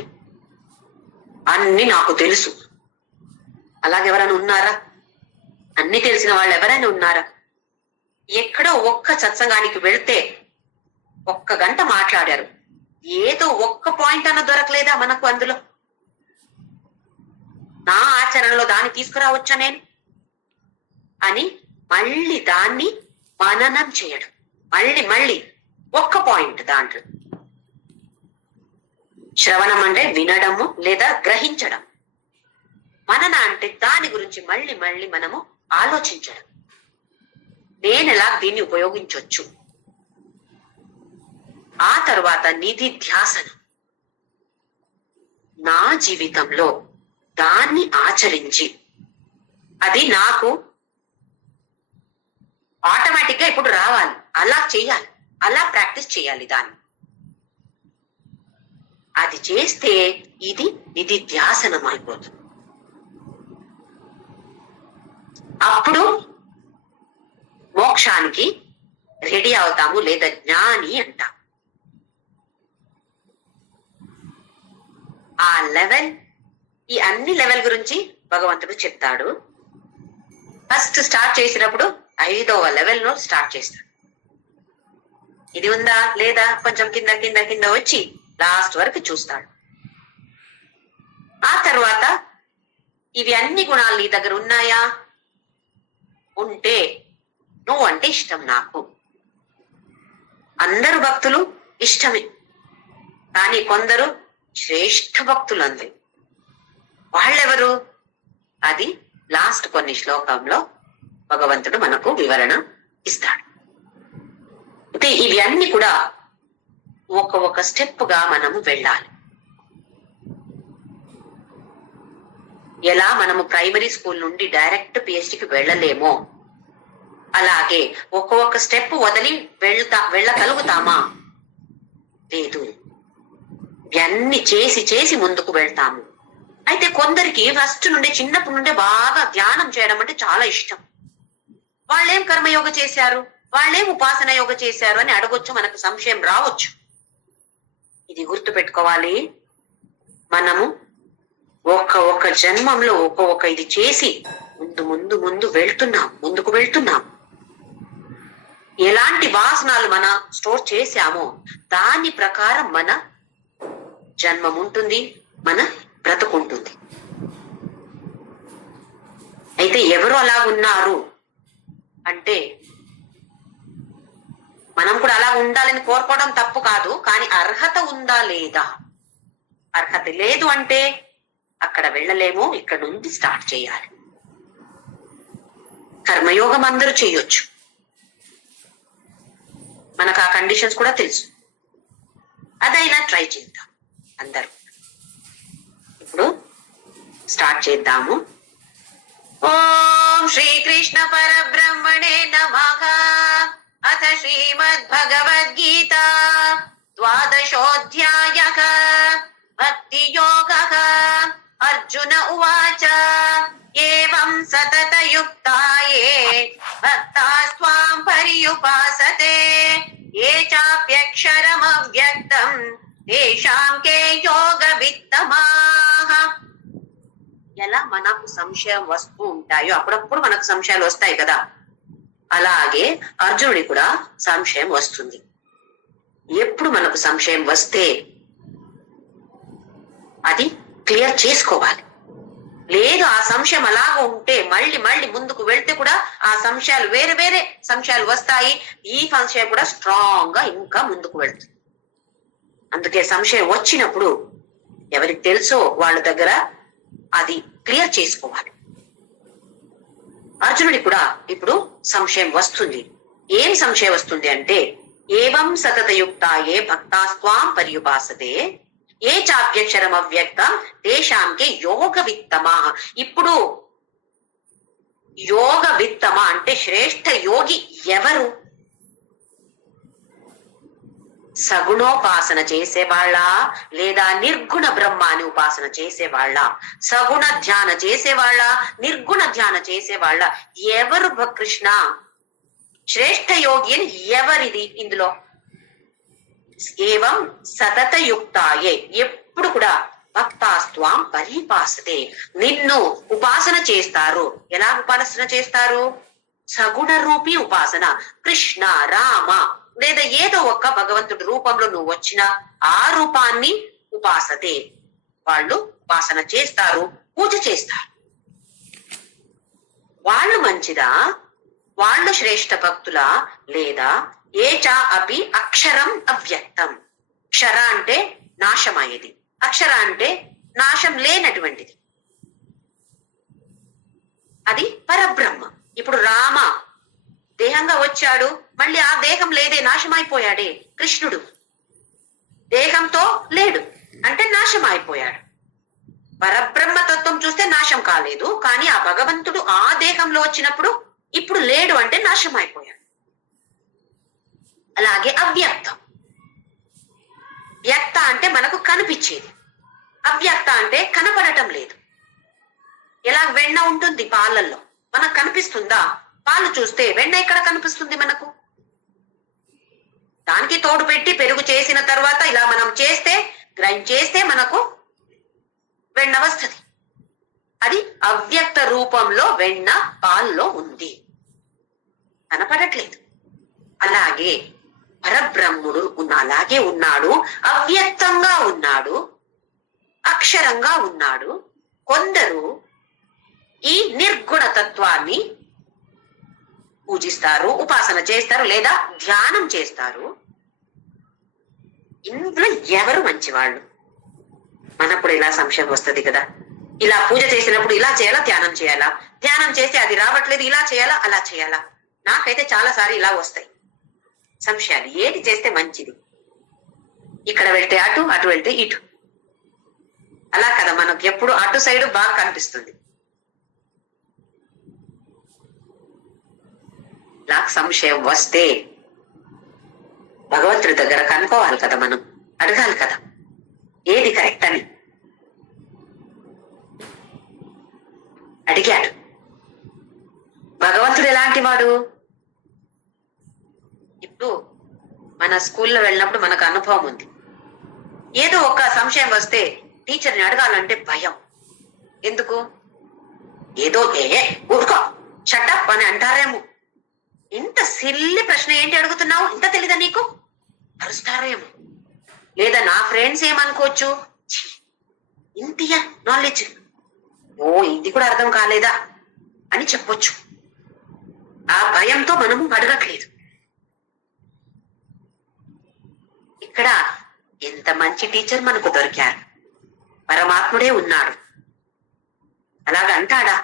అన్ని నాకు తెలుసు అలాగెవరైనా ఉన్నారా? అన్ని తెలిసిన వాళ్ళు ఎవరైనా ఉన్నారా? ఎక్కడో ఒక్క సత్సంగానికి వెళ్తే 1 గంట మాట్లాడారు, ఏదో ఒక్క పాయింట్ అన్న దొరకలేదా మనకు? అందులో నా ఆచరణలో దాన్ని తీసుకురావచ్చా నేను అని మళ్ళీ దాన్ని మననం చేయడం, మళ్ళీ ఒక్క పాయింట్ దాంట్లో శ్రవణం అంటే వినడము లేదా గ్రహించడం. మనన అంటే దాని గురించి మళ్ళీ మళ్ళీ మనము ఆలోచించడం. నేనెలా దీన్ని ఉపయోగించవచ్చు. ఆ తరువాత నిధిధ్యాసనం. నా జీవితంలో దాన్ని ఆచరించి అది నాకు ఆటోమేటిక్ గా ఇప్పుడు రావాలి. అలా చేయాలి, అలా ప్రాక్టీస్ చేయాలి దాన్ని. అది చేస్తే ఇది నిధిధ్యాసనం అయిపోతుంది. అప్పుడు మోక్షానికి రెడీ అవుతాము లేదా జ్ఞాని అంటాం. ఆ లెవెల్, ఈ అన్ని లెవెల్ గురించి భగవంతుడు చెప్తాడు. ఫస్ట్ స్టార్ట్ చేసినప్పుడు 5వ లెవెల్ లో స్టార్ట్ చేస్తాడు. ఇది ఉందా లేదా కొంచెం కింద కింద కింద వచ్చి లాస్ట్ వరకు చూస్తాడు. ఆ తర్వాత ఇవి అన్ని గుణాలు నీ దగ్గర ఉన్నాయా? ఉంటే నువ్వు అంటే ఇష్టం నాకు. అందరు భక్తులు ఇష్టమే, కానీ కొందరు శ్రేష్ఠ భక్తులు అంది. వాళ్ళెవరు? అది లాస్ట్ కొన్ని శ్లోకంలో భగవంతుడు మనకు వివరణ ఇస్తాడు. అయితే ఇవి అన్ని కూడా ఒక స్టెప్ గా మనము వెళ్ళాలి. ఎలా మనము ప్రైమరీ స్కూల్ నుండి డైరెక్ట్ పిహెచ్డికి వెళ్ళలేమో అలాగే ఒక్కొక్క స్టెప్ వదిలి వెళ్ళగలుగుతామా? లేదు. ఇవన్నీ చేసి చేసి ముందుకు వెళ్తాము. అయితే కొందరికి ఫస్ట్ నుండి చిన్నప్పటి నుండే బాగా ధ్యానం చేయడం అంటే చాలా ఇష్టం. వాళ్ళేం కర్మయోగ చేశారు, వాళ్ళేం ఉపాసన యోగ చేశారు అని అడగొచ్చు, మనకు సంశయం రావచ్చు. ఇది గుర్తు పెట్టుకోవాలి. మనము ఒక జన్మంలో ఒక ఇది చేసి ముందు ముందు ముందు వెళ్తున్నాం, ముందుకు వెళ్తున్నాం. ఎలాంటి వాసనాలు మన స్టోర్ చేశామో దాని ప్రకారం మన జన్మం ఉంటుంది, మన బ్రతుకుంటుంది. అయితే ఎవరు అలా ఉన్నారు అంటే మనం కూడా అలా ఉండాలని కోరుకోవడం తప్పు కాదు, కానీ అర్హత ఉందా లేదా? అర్హత లేదు అంటే అక్కడ వెళ్ళలేము, ఇక్కడ నుండి స్టార్ట్ చేయాలి. కర్మయోగం అందరూ చేయొచ్చు, మనకు ఆ కండిషన్స్ కూడా తెలుసు. అదైనా ట్రై చేద్దాం అందరూ. ఇప్పుడు స్టార్ట్ చేద్దాము. ఓం శ్రీకృష్ణ పరబ్రహ్మణే నమః. అథ శ్రీమద్భగవద్గీత ద్వాదశోऽధ్యాయః. భక్తియోగః. అర్జున ఉవాచ ఏవం సతతయుక్తాయే భక్తాస్త్వాం పర్యుపాసతే ఏ చాప్యక్షరమవ్యక్తం తేషాం కే యోగ విత్తమాః. ఎలా మనకు సంశయం వస్తూ ఉంటాయో, అప్పుడప్పుడు మనకు సంశయాలు వస్తాయి కదా, అలాగే అర్జునుడి కూడా సంశయం వస్తుంది. ఎప్పుడు మనకు సంశయం వస్తే అది క్లియర్ చేసుకోవాలి. లేదు ఆ సంశయం అలాగ ఉంటే మళ్ళీ మళ్ళీ ముందుకు వెళ్తే కూడా ఆ సంశయాలు వేరే వేరే సంశయాలు వస్తాయి. ఈ సంశయం కూడా స్ట్రాంగ్ గా ఇంకా ముందుకు వెళ్తుంది. అందుకే సంశయం వచ్చినప్పుడు ఎవరికి తెలుసో వాళ్ళ దగ్గర అది క్లియర్ చేసుకోవాలి. అర్జునుడి కూడా ఇప్పుడు సంశయం వస్తుంది. ఏం సంశయం వస్తుంది అంటే ఏవం సతతయుక్తాయే భక్తాస్త్వాం పర్యుపాసతే ఏ చాప్యక్షరం అవ్యక్తం తేషాంకే యోగ విత్తమా. ఇప్పుడు యోగ విత్తమ అంటే శ్రేష్ఠ యోగి ఎవరు? సగుణోపాసన చేసేవాళ్ళ లేదా నిర్గుణ బ్రహ్మాన్ని ఉపాసన చేసేవాళ్ళ? సగుణ ధ్యాన చేసేవాళ్ళ, నిర్గుణ ధ్యాన చేసేవాళ్ళ? ఎవరు కృష్ణ శ్రేష్ఠ యోగి అని ఎవరిది ఇందులో? ఏవం సతతయుక్తాయే ఎప్పుడు కూడా భక్తాస్త్వాం పర్యుపాసతే నిన్ను ఉపాసన చేస్తారు. ఎలా ఉపాసన చేస్తారు? సగుణ రూపీ ఉపాసన. కృష్ణ, రామ లేదా ఏదో ఒక భగవంతుడి రూపంలో నువ్వు వచ్చిన ఆ రూపాన్ని ఉపాసతే వాళ్ళు ఉపాసన చేస్తారు, పూజ చేస్తారు. వాళ్ళు మంచిదా? వాళ్ళు శ్రేష్ఠ భక్తుల లేదా ఏచా అపి అక్షరం అవ్యక్తం. క్షర అంటే నాశమయ్యేది, అక్షర అంటే నాశం లేనటువంటిది, అది పరబ్రహ్మ. ఇప్పుడు రామ దేహంగా వచ్చాడు, మళ్ళీ ఆ దేహం లేదే, నాశమైపోయాడే. కృష్ణుడు దేహంతో లేడు అంటే నాశం అయిపోయాడు. పరబ్రహ్మ తత్వం చూస్తే నాశం కాలేదు, కానీ ఆ భగవంతుడు ఆ దేహంలో వచ్చినప్పుడు ఇప్పుడు లేడు అంటే నాశం అయిపోయాడు. అలాగే అవ్యక్తం. వ్యక్త అంటే మనకు కనిపించేది, అవ్యక్త అంటే కనపడటం లేదు. ఎలా వెన్న ఉంటుంది పాలల్లో, మనకు కనిపిస్తుందా? పాలు చూస్తే వెన్న ఎక్కడ కనిపిస్తుంది మనకు? దానికి తోడు పెట్టి పెరుగు చేసిన తర్వాత ఇలా మనం చేస్తే, గ్రైండ్ చేస్తే మనకు వెన్న వస్తుంది. అది అవ్యక్త రూపంలో వెన్న పాల్లో ఉంది, కనపడట్లేదు. అలాగే పరబ్రహ్ముడు అలాగే ఉన్నాడు, అవ్యక్తంగా ఉన్నాడు, అక్షరంగా ఉన్నాడు. కొందరు ఈ నిర్గుణ తత్వాన్ని పూజిస్తారు, ఉపాసన చేస్తారు, లేదా ధ్యానం చేస్తారు. ఇందులో ఎవరు మంచివాళ్ళు? మనప్పుడు ఇలా సంశయం వస్తుంది కదా, ఇలా పూజ చేసినప్పుడు ఇలా చేయాలా, ధ్యానం చేయాలా, ధ్యానం చేస్తే అది రావట్లేదు, ఇలా చేయాలా, అలా చేయాలా? నాకైతే చాలా సార్లు ఇలా వస్తాయి సంశయాలు. ఏది చేస్తే మంచిది? ఇక్కడ వెళ్తే అటు, అటు వెళ్తే ఇటు, అలా కదా మనకు ఎప్పుడు అటు సైడ్ బాగా కనిపిస్తుంది. నాకు సంశయం వస్తే భగవంతుడి దగ్గర కనుక్కోవాలి కదా, మనం అడగాలి కదా ఏది కరెక్ట్ అని. అడిగాడు. భగవంతుడు ఎలాంటి వాడు? ఇప్పుడు మన స్కూల్లో వెళ్ళినప్పుడు మనకు అనుభవం ఉంది. ఏదో ఒక సంశయం వస్తే టీచర్ని అడగాలంటే భయం. ఎందుకు? ఏదో ఊరుకో, షటప్ అని అంటారేమో. ఇంత సిల్లి ప్రశ్న ఏంటి అడుగుతున్నావు, ఇంత తెలీదా నీకు, అరుస్తారేమో. లేదా నా ఫ్రెండ్స్ ఏమనుకోవచ్చు, ఇంతియా నాలెడ్జ్, ఓ ఇది కూడా అర్థం కాలేదా అని చెప్పొచ్చు. ఆ భయంతో మనము అడగట్లేదు. ఇక్కడ ఎంత మంచి టీచర్ మనకు దొరికారు, పరమాత్ముడే ఉన్నాడు. అలాగంటాడా?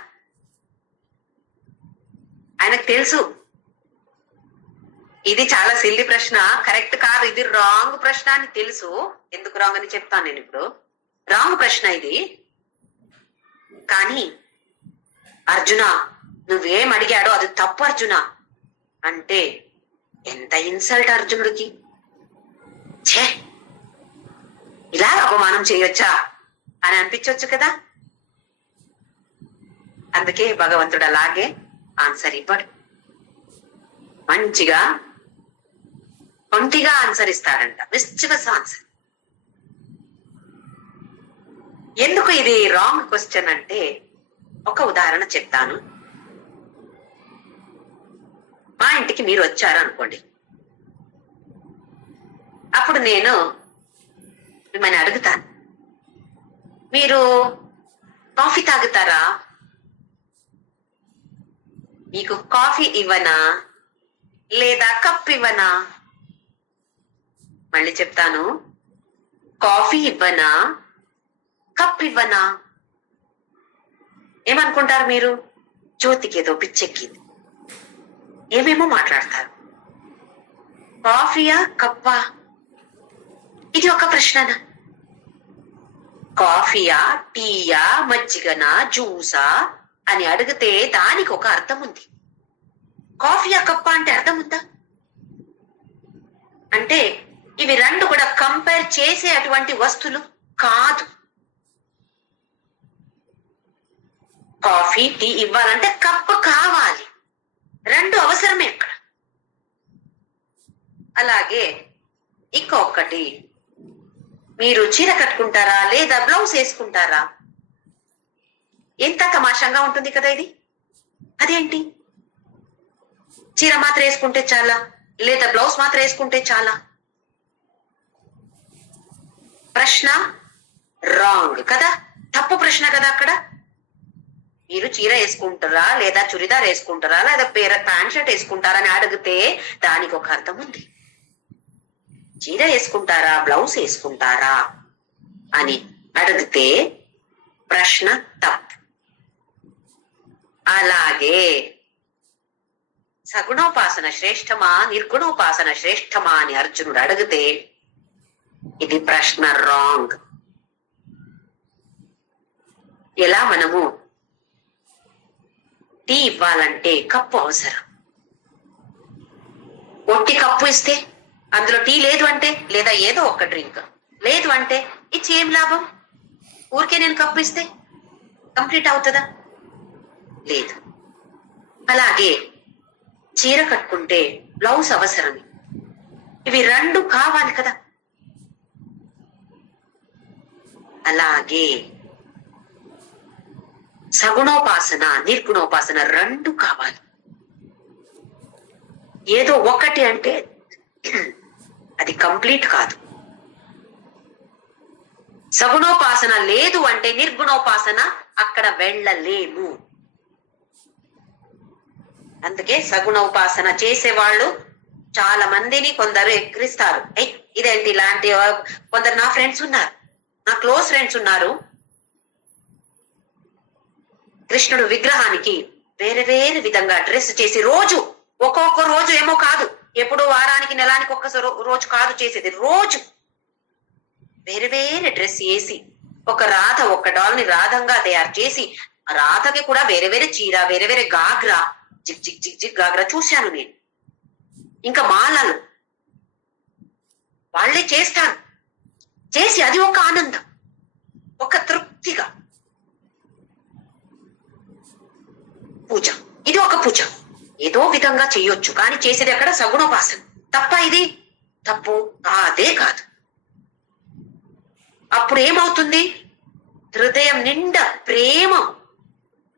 ఆయనకు తెలుసు ఇది చాలా సిల్లి ప్రశ్న, కరెక్ట్ కాదు, ఇది రాంగ్ ప్రశ్న అని తెలుసు. ఎందుకు రాంగ్ అని చెప్తాను నేను ఇప్పుడు. రాంగ్ ప్రశ్న ఇది. కానీ అర్జున నువ్వేం అడిగాడో అది తప్పు అర్జున అంటే ఎంత ఇన్సల్ట్ అర్జునుడికి. ఛే, ఇలా అవమానం చేయొచ్చా అని అనిపించవచ్చు కదా. అందుకే భగవంతుడు అలాగే ఆన్సర్ ఇవ్వడు, మంచిగా ఒంటిగా ఆన్సర్ ఇస్తాడంట, మిస్చివస్ ఆన్సర్. ఎందుకు ఇది రాంగ్ క్వశ్చన్ అంటే ఒక ఉదాహరణ చెప్తాను. మా ఇంటికి మీరు వచ్చారు అనుకోండి, అప్పుడు నేను మిమ్మల్ని అడుగుతాను, మీరు కాఫీ తాగుతారా? మీకు కాఫీ ఇవ్వనా లేదా కప్ ఇవ్వనా? మళ్ళీ చెప్తాను, కాఫీ ఇవ్వనా కప్ ఇవ్వనా? ఏమనుకుంటారు మీరు? జ్యోతికి ఏదో పిచ్చెక్కింది, ఏమేమో మాట్లాడతారు. కాఫీయా కప్పా? ఇది ఒక ప్రశ్ననా? కాఫీయా టీయా మజ్జిగనా జ్యూసా అని అడిగితే దానికి ఒక అర్థం ఉంది. కాఫీయా కప్పా అంటే అర్థం ఉందా? అంటే ఇవి రెండు కూడా కంపేర్ చేసే అటువంటి వస్తువులు కాదు. కాఫీ టీ ఇవ్వాలంటే కప్పు కావాలి, రెండు అవసరమే అక్కడ. అలాగే ఇంకొకటి, మీరు చీర కట్టుకుంటారా లేదా బ్లౌజ్ వేసుకుంటారా? ఎంత తమాషంగా ఉంటుంది కదా ఇది. అదేంటి, చీర మాత్రం వేసుకుంటే చాలా లేదా బ్లౌజ్ మాత్రం వేసుకుంటే చాలా? ప్రశ్న రాంగ్ కదా, తప్పు ప్రశ్న కదా. అక్కడ మీరు చీర వేసుకుంటారా లేదా చురిదార్ వేసుకుంటారా లేదా ప్యాంట్ షర్ట్ వేసుకుంటారా అని అడిగితే దానికి ఒక అర్థం ఉంది. చీర వేసుకుంటారా బ్లౌజ్ వేసుకుంటారా అని అడిగితే ప్రశ్న తప్పు. అలాగే సగుణోపాసన శ్రేష్టమా నిర్గుణోపాసన శ్రేష్టమా అని అర్జునుడు అడిగితే ఇది ప్రశ్న రాంగ్. ఎలా మనము టీ ఇవ్వాలంటే కప్పు అవసరం. ఒట్టి కప్పు ఇస్తే అందులో టీ లేదు అంటే, లేదా ఏదో ఒక డ్రింక్ లేదు అంటే ఇచ్చి ఏం లాభం? ఊరికే నేను కప్పు ఇస్తే కంప్లీట్ అవుతుందా? లేదు. అలాగే చీర కట్టుకుంటే బ్లౌజ్ అవసరమే. ఇవి రెండు కావాలి కదా. అలాగే సగుణోపాసన నిర్గుణోపాసన రెండు కావాలి. ఏదో ఒకటి అంటే అది కంప్లీట్ కాదు. సగుణోపాసన లేదు అంటే నిర్గుణోపాసన అక్కడ వెళ్ళలేము. అందుకే సగుణోపాసన చేసేవాళ్ళు చాలా మందిని కొందరు ఎక్కిరిస్తారు. ఇదేంటి ఇలాంటి కొందరు నా ఫ్రెండ్స్ ఉన్నారు, నా క్లోజ్ ఫ్రెండ్స్ ఉన్నారు. కృష్ణుడు విగ్రహానికి వేరే వేరే విధంగా డ్రెస్ చేసి రోజు ఒక్కొక్క రోజు ఏమో కాదు, ఎప్పుడు వారానికి నెలానికి ఒక్క రోజు కాదు చేసేది, రోజు వేరే వేరే డ్రెస్ వేసి ఒక రాధ ఒక డాల్ ని రాధంగా తయారు చేసి రాధకి కూడా వేరే వేరే చీర వేరే వేరే గాగ్రా జిగ్ జిగ్ జిగ్ జిగ్ గాగ్రా చూశాను నేను. ఇంకా మాలలు వాళ్ళే చేస్తాను. చేసి అది ఒక ఆనందం, ఒక తృప్తిగా పూజ. ఇది ఒక పూజ ఏదో విధంగా చేయొచ్చు, కానీ చేసేది ఎక్కడ? సగుణోపాసన. తప్ప ఇది? తప్పు అదే కాదు. అప్పుడు ఏమవుతుంది? హృదయం నిండా ప్రేమ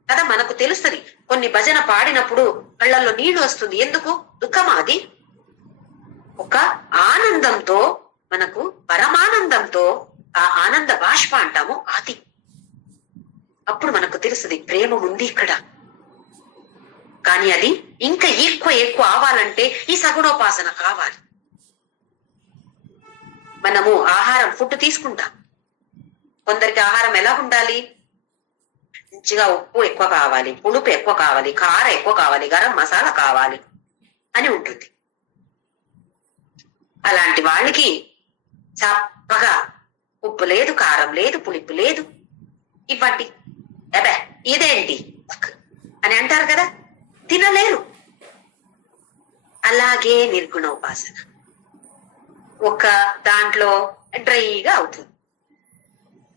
కదా. మనకు తెలుస్తుంది, కొన్ని భజన పాడినప్పుడు కళ్ళల్లో నీళ్లు వస్తుంది. ఎందుకు? దుఃఖమా? అది ఒక ఆనందంతో, మనకు పరమానందంతో, ఆ ఆనంద బాష్ప అంటాము అది. అప్పుడు మనకు తెలుస్తుంది ప్రేమ ఉంది ఇక్కడ. కానీ అది ఇంకా ఎక్కువ అవ్వాలంటే ఈ సగుణోపాసన కావాలి. మనము ఆహారం ఫుడ్ తీసుకుంటాం. కొందరికి ఆహారం ఎలా ఉండాలి? మంచిగా ఉప్పు ఎక్కువ కావాలి, పులుపు ఎక్కువ కావాలి, కారం ఎక్కువ కావాలి, గరం మసాలా కావాలి అని ఉంటుంది. అలాంటి వాళ్ళకి చప్పగా ఉప్పు లేదు, కారం లేదు, పులుపు లేదు ఇవ్వండి, అబ్బే ఇదేంటి అని అంటారు కదా, తినలేరు. అలాగే నిర్గుణోపాసన ఒక దాంట్లో డ్రైగా అవుతుంది.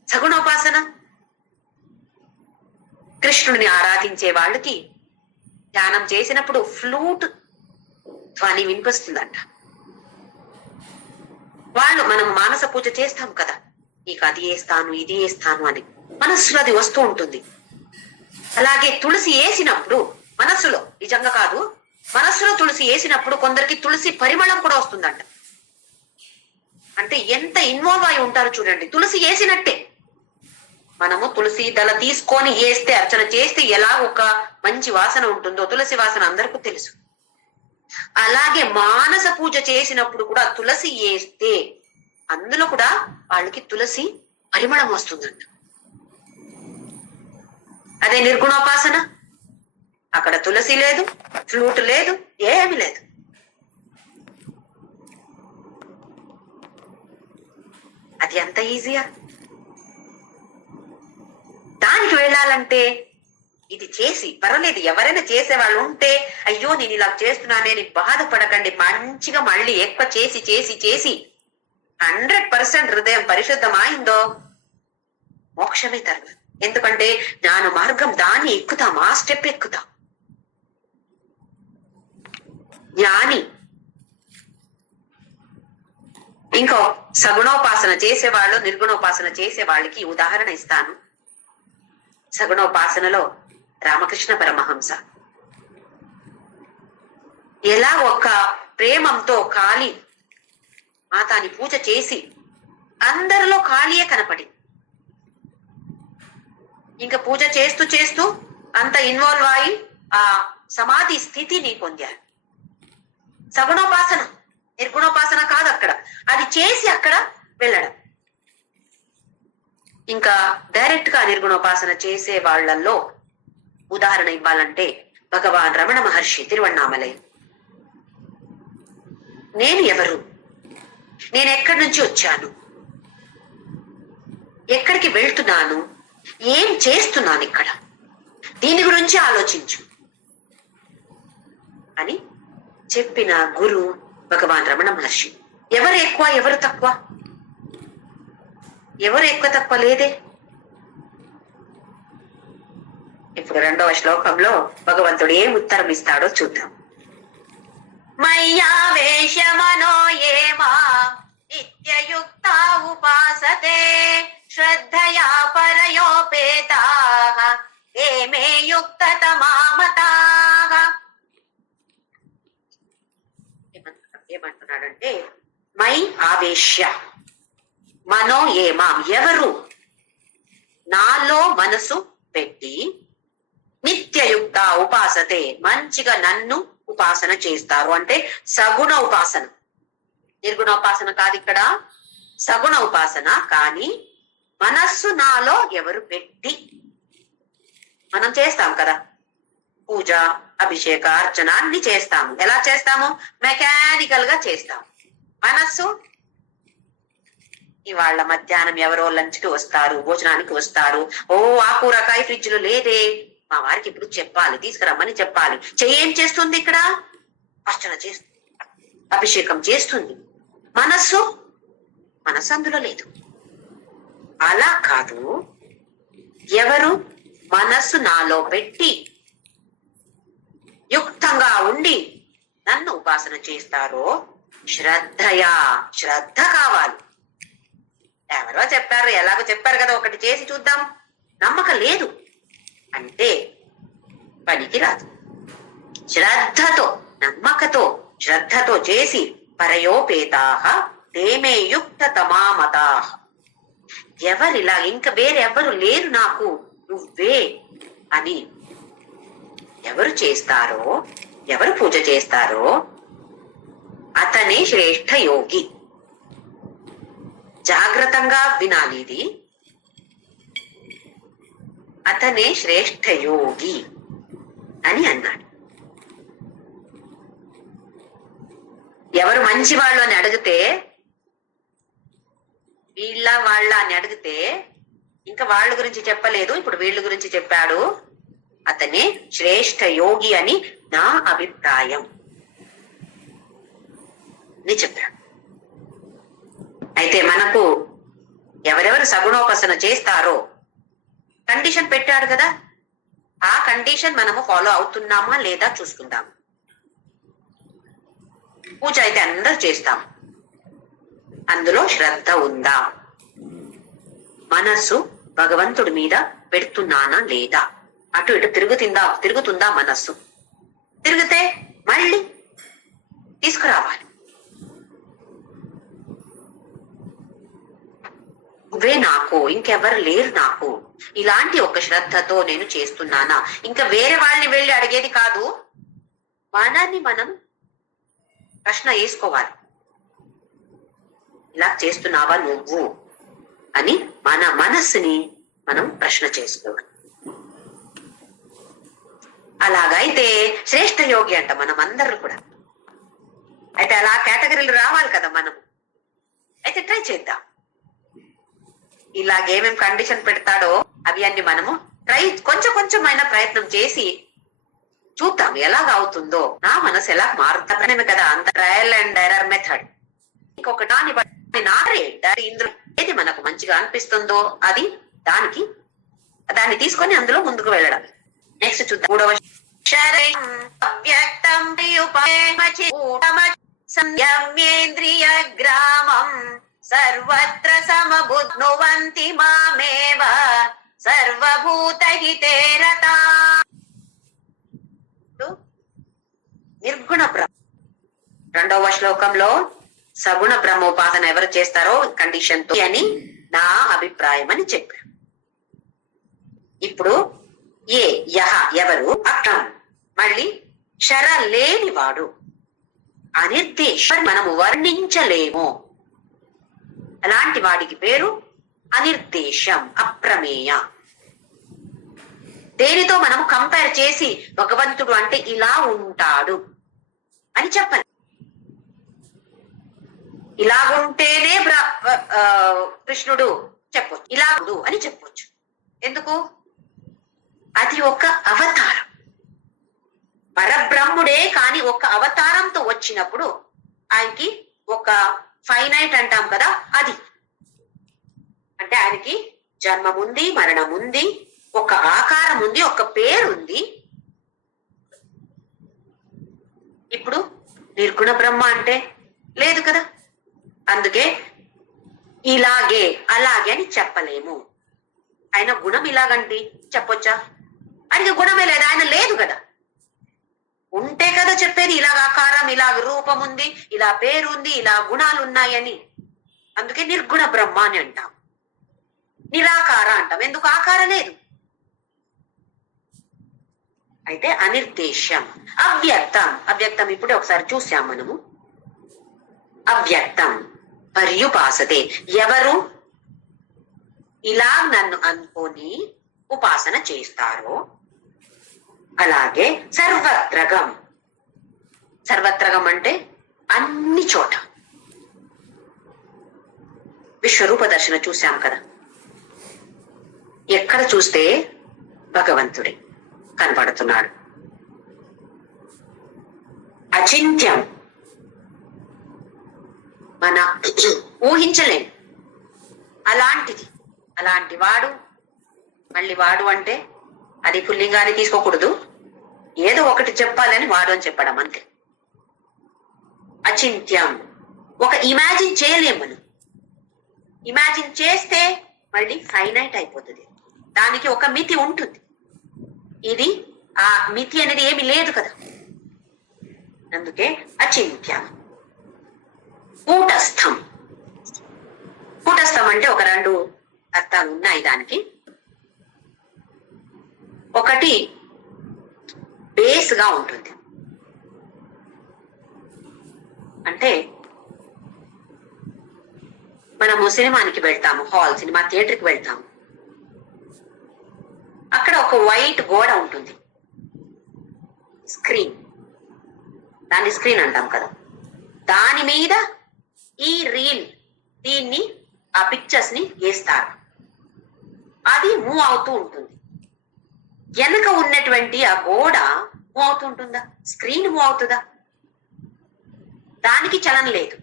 సగుణోపాసన కృష్ణుడిని ఆరాధించే వాళ్ళకి ధ్యానం చేసినప్పుడు ఫ్లూట్ ధ్వని వినిపిస్తుందంట. వాళ్ళు మనం మానస పూజ చేస్తాం కదా, నీకు అది వేస్తాను ఇది వేస్తాను అని మనస్సులో అది వస్తూ ఉంటుంది. అలాగే తులసి వేసినప్పుడు మనస్సులో, నిజంగా కాదు, మనస్సులో తులసి వేసినప్పుడు కొందరికి తులసి పరిమళం కూడా వస్తుందంట. అంటే ఎంత ఇన్వాల్వ్ అయి ఉంటారు చూడండి. తులసి వేసినట్టే మనము తులసి దళ తీసుకొని వేస్తే, అర్చన చేస్తే ఎలా ఒక మంచి వాసన ఉంటుందో తులసి వాసన అందరికీ తెలుసు. అలాగే మానస పూజ చేసినప్పుడు కూడా తులసి వేస్తే అందులో కూడా వాళ్ళకి తులసి పరిమళం వస్తుందంట. అదే నిర్గుణోపాసన, అక్కడ తులసి లేదు, ఫ్లూట్ లేదు, ఏమి లేదు. అది అంత ఈజీయా? దానికి వెళ్ళాలంటే ఇది చేసి, పర్వాలేదు ఎవరైనా చేసే వాళ్ళు ఉంటే, అయ్యో నేను ఇలా చేస్తున్నానే అని బాధపడకండి. మంచిగా మళ్ళీ ఎక్కువ చేసి చేసి చేసి 100% హృదయం పరిశుద్ధమైందో మోక్షమే తర్వాత. ఎందుకంటే జ్ఞాన మార్గం దాన్ని ఎక్కుతాం, ఆ స్టెప్ ఎక్కుతాం. జ్ఞాని ఇంకో సగుణోపాసన చేసేవాళ్ళు నిర్గుణోపాసన చేసే వాళ్ళకి ఉదాహరణ ఇస్తాను. సగుణోపాసనలో రామకృష్ణ పరమహంస ఎలా ఒక ప్రేమంతో కాళీ మాతాని పూజ చేసి అందరిలో కాళీయే కనపడి, ఇంకా పూజ చేస్తూ చేస్తూ అంత ఇన్వాల్వ్ అయి ఆ సమాధి స్థితిని పొందారు. సగుణోపాసన, నిర్గుణోపాసన కాదు అక్కడ, అది చేసి అక్కడ వెళ్ళడం. ఇంకా డైరెక్ట్ గా నిర్గుణోపాసన చేసే వాళ్ళల్లో ఉదాహరణ ఇవ్వాలంటే భగవాన్ రమణ మహర్షి తిరువణ్ణామలై. నేను ఎవరు, నేను ఎక్కడి నుంచి వచ్చాను, ఎక్కడికి వెళ్తున్నాను, ఏం చేస్తున్నాను ఇక్కడ, దీని గురించి ఆలోచించు అని చెప్పిన గురు భగవాన్ రమణ మహర్షి. ఎవరు ఎక్కువ ఎవరు తక్కువ? ఎవరు ఎక్కువ తక్కువ లేదే. ఇప్పుడు 2వ శ్లోకంలో భగవంతుడు ఏం ఉత్తరం ఇస్తాడో చూద్దాం. మయ్యావేశ మనో ఏ మాం నిత్యయుక్తా ఉపాసతే శ్రద్ధయా పరయోపేతాః ఏ మే యుక్తతమా మతాః. ఏమంటున్నాడంటే మై ఆవేశ్య మనో ఏ మాం, ఎవరు నాలో మనసు పెట్టి నిత్యయుక్త ఉపాసతే మంచిగా నన్ను ఉపాసన చేస్తారు అంటే సగుణ ఉపాసన, నిర్గుణ ఉపాసన కాదు ఇక్కడ, సగుణ ఉపాసన. కానీ మనస్సు నాలో ఎవరు పెట్టి, మనం చేస్తాం కదా పూజ అభిషేక అర్చన అన్ని చేస్తాము. ఎలా చేస్తాము? మెకానికల్ గా చేస్తాము. మనస్సు ఇవాళ మధ్యాహ్నం ఎవరో లంచ్ కి వస్తారు, భోజనానికి వస్తారు, ఓ ఆ కూరకాయ ఫ్రిడ్జ్ లో లేదే, మా వారికి ఇప్పుడు చెప్పాలి, తీసుకురమ్మని చెప్పాలి. ఏం చేస్తుంది ఇక్కడ? అర్చన చేస్తుంది, అభిషేకం చేస్తుంది. మనస్సు అందులో లేదు. అలా కాదు, ఎవరు మనస్సు నాలో పెట్టి యుక్తంగా ఉండి నన్ను ఉపాసన చేస్తారో శ్రద్ధ కావాలి. ఎవరో చెప్పారు, ఎలాగో చెప్పారు కదా, ఒకటి చేసి చూద్దాం, నమ్మకం లేదు అంటే పనికి రాదు. శ్రద్ధతో, నమ్మకతో, శ్రద్ధతో చేసి పరయోపేతాః తే మే యుక్తతమా మతాః. ఎవరిలా ఇంకా వేరెవరు లేరు నాకు, నువ్వే అని ఎవరు చేస్తారో, ఎవరు పూజ చేస్తారో అతనే శ్రేష్ఠ యోగి. జాగ్రత్తగా వినాలి ఇది. అతనే శ్రేష్ఠ యోగి అని అన్నాడు. ఎవరు మంచి వాళ్ళు అని అడిగితే, వీళ్ళ వాళ్ళ అని అడిగితే ఇంకా వాళ్ళ గురించి చెప్పలేదు, ఇప్పుడు వీళ్ళ గురించి చెప్పాడు. అతనే శ్రేష్ఠ యోగి అని నా అభిప్రాయం అని చెప్పాడు. అయితే మనకు ఎవరెవరు సగుణోపాసన చేస్తారో కండిషన్ పెట్టాడు కదా, ఆ కండిషన్ మనము ఫాలో అవుతున్నామా లేదా చూసుకుందాం. పూజ అయితే అందరూ చేస్తాం, అందులో శ్రద్ధ ఉందా? మనస్సు భగవంతుడి మీద పెడుతున్నానా లేదా? అటు ఇటు తిరుగుతుందా మనస్సు? తిరిగితే మళ్ళీ తీసుకురావాలి. నువ్వే నాకు, ఇంకెవరు లేరు నాకు, ఇలాంటి ఒక శ్రద్ధతో నేను చేస్తున్నానా? ఇంకా వేరే వాళ్ళని వెళ్ళి అడిగేది కాదు, మనల్ని మనం ప్రశ్న వేసుకోవాలి. ఇలా చేస్తున్నావా నువ్వు అని మన మనస్సుని మనం ప్రశ్న చేసుకోవాలి. అలాగైతే శ్రేష్ఠ యోగి అంట మనం అందరూ కూడా. అయితే అలా కేటగిరీలు రావాలి కదా మనం. అయితే ట్రై చేద్దాం. ఇలాగేమేం కండిషన్ పెడతాడో అవి అన్ని మనము కొంచెమైనా ప్రయత్నం చేసి చూద్దాం ఎలాగ అవుతుందో, నా మనసు ఎలా మారుతామే కదా. అంత ట్రయల్ అండ్ ఎర్రర్ మెథడ్. ఇంకొక ఇందులో ఏది మనకు మంచిగా అనిపిస్తుందో అది దాన్ని తీసుకొని అందులో ముందుకు వెళ్ళడం. నెక్స్ట్ చూద్దాం 3వ సంయమ్యేంద్రియ గ్రామం సర్వత్ర సమబుద్నువంతి మామేవ సర్వభూతహితే రతా. నిర్గుణ బ్రహ్మ 2వ శ్లోకంలో సగుణ బ్రహ్మోపాసన ఎవరు చేస్తారో కండిషన్ తో అని నా అభిప్రాయం అని చెప్పారు. ఇప్పుడు ఎవరు అర్థం మళ్ళీ క్షర లేనివాడు, అనిర్దేశ మనము వర్ణించలేము. అలాంటి వాడికి పేరు అనిర్దేశం, అప్రమేయ. దేనితో మనం కంపేర్ చేసి భగవంతుడు అంటే ఇలా ఉంటాడు అని చెప్పాలి. ఇలాగుంటేనే కృష్ణుడు చెప్పొచ్చు, ఇలాగుడు అని చెప్పొచ్చు. ఎందుకు? అది ఒక అవతారం, పరబ్రహ్ముడే కాని ఒక అవతారంతో వచ్చినప్పుడు ఆయనకి ఒక ఫైనైట్ అంటాం కదా, అది అంటే ఆయనకి జన్మం ఉంది, మరణం ఉంది, ఒక ఆకారం ఉంది, ఒక పేరు ఉంది. ఇప్పుడు నిర్గుణ బ్రహ్మ అంటే లేదు కదా. అందుకే ఇలాగే అలాగే అని చెప్పలేము. ఆయన గుణం ఇలాగంటి చెప్పొచ్చా? ఆయనకి గుణమే లేదు, ఆయన లేదు కదా. ఉంటే కదా చెప్పేది ఇలాగ ఆకారం, ఇలాగ రూపం ఉంది, ఇలా పేరు ఉంది, ఇలా గుణాలు ఉన్నాయని. అందుకే నిర్గుణ బ్రహ్మ అని అంటాం. నిరాకార అంటాం, ఎందుకు? ఆకారం లేదు. అయితే అనిర్దేశం, అవ్యక్తం. అవ్యక్తం ఇప్పుడే ఒకసారి చూసాం మనము. అవ్యక్తం పర్యుపాసతే, ఎవరు ఇలా నన్ను అనుకొని ఉపాసన చేస్తారో. అలాగే సర్వత్రగం. సర్వత్రగం అంటే అన్ని చోట. విశ్వరూప దర్శన చూశాం కదా, ఎక్కడ చూస్తే భగవంతుడే కనబడుతున్నాడు. అచింత్యం, మన ఊహించలేం అలాంటిది. అలాంటి వాడు, మళ్ళీ వాడు అంటే అది పుల్లింగాన్ని తీసుకోకూడదు, ఏదో ఒకటి చెప్పాలని వాడు అని చెప్పడం అంతే. అచింత్యం, ఒక ఇమాజిన్ చేయలేం మనం. ఇమాజిన్ చేస్తే మళ్ళీ ఫైనైట్ అయిపోతుంది, దానికి ఒక మితి ఉంటుంది. ఇది ఆ మితి అనేది ఏమి లేదు కదా. అందుకే అచింత్యం. కూటస్థం. కూటస్థం అంటే ఒక రెండు అర్థాలు ఉన్నాయి దానికి. ఒకటి బేస్ గా ఉంటుంది, అంటే మనము సినిమానికి వెళ్తాము, సినిమా థియేటర్కి వెళ్తాము, అక్కడ ఒక వైట్ గోడ ఉంటుంది, స్క్రీన్, దాన్ని స్క్రీన్ అంటాం కదా. దాని మీద ఈ రీల్, దీన్ని ఆ పిక్చర్స్ ని వేస్తారు, అది మూవ్ అవుతూ ఉంటుంది. వెనక ఉన్నటువంటి ఆ గోడ మూవ్ అవుతూ ఉంటుందా? స్క్రీన్ మూవ్ అవుతుందా? దానికి చలనం లేదు,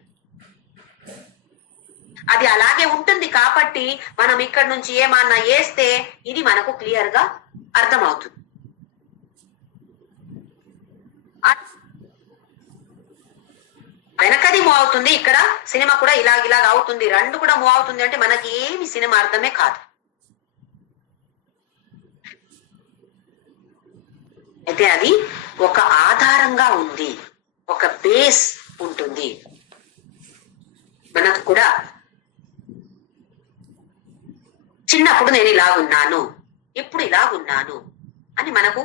అది అలాగే ఉంటుంది. కాబట్టి మనం ఇక్కడ నుంచి ఏమన్నా వేస్తే ఇది మనకు క్లియర్ గా అర్థమవుతుంది. వెనకది మూవ్ అవుతుంది, ఇక్కడ సినిమా కూడా ఇలాగ అవుతుంది, రెండు కూడా మూవ్ అవుతుంది అంటే మనకి ఏమి సినిమా అర్థమే కాదు. అయితే అది ఒక ఆధారంగా ఉంది, ఒక బేస్ ఉంటుంది. మనకు కూడా చిన్నప్పుడు నేను ఇలాగున్నాను, ఇప్పుడు ఇలాగున్నాను అని మనకు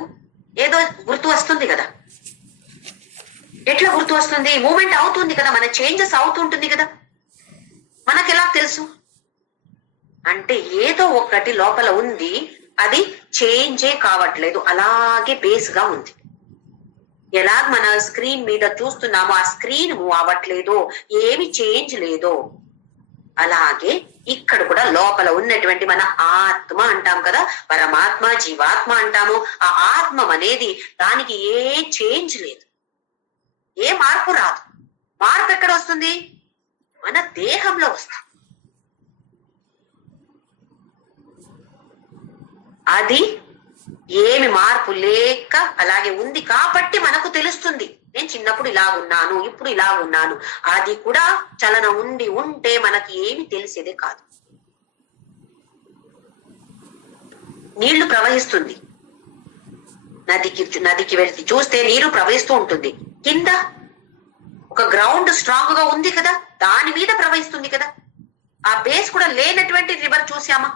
ఏదో గుర్తు వస్తుంది కదా. ఎట్లా గుర్తు వస్తుంది? మూమెంట్ అవుతుంది కదా, మన చేంజెస్ అవుతుంటుంది కదా. మనకు ఎలా తెలుసు అంటే ఏదో ఒకటి లోపల ఉంది, అది చేంజే కావట్లేదు, అలాగే బేస్ గా ఉంది. ఎలా మన స్క్రీన్ మీద చూస్తున్నామో ఆ స్క్రీన్ మూవ్ అవ్వట్లేదో, ఏమి చేంజ్ లేదో, అలాగే ఇక్కడ కూడా లోపల ఉన్నటువంటి మన ఆత్మ అంటాం కదా, పరమాత్మ, జీవాత్మ అంటాము. ఆ ఆత్మ అనేది దానికి ఏ చేంజ్ లేదు, ఏ మార్పు రాదు. మార్పు ఎక్కడ వస్తుంది? మన దేహంలో వస్తుంది. అది ఏమి మార్పు లేక అలాగే ఉంది కాబట్టి మనకు తెలుస్తుంది, నేను చిన్నప్పుడు ఇలా ఉన్నాను, ఇప్పుడు ఇలా ఉన్నాను. అది కూడా చలనం ఉంటే మనకి ఏమి తెలిసేదే కాదు. నీళ్లు ప్రవహిస్తుంది, నదికి వెళ్తే చూస్తే నీరు ప్రవహిస్తూ ఉంటుంది. కింద ఒక గ్రౌండ్ స్ట్రాంగ్ గా ఉంది కదా, దాని మీద ప్రవహిస్తుంది కదా. ఆ బేస్ కూడా లేనటువంటి రివర్ చూసామా?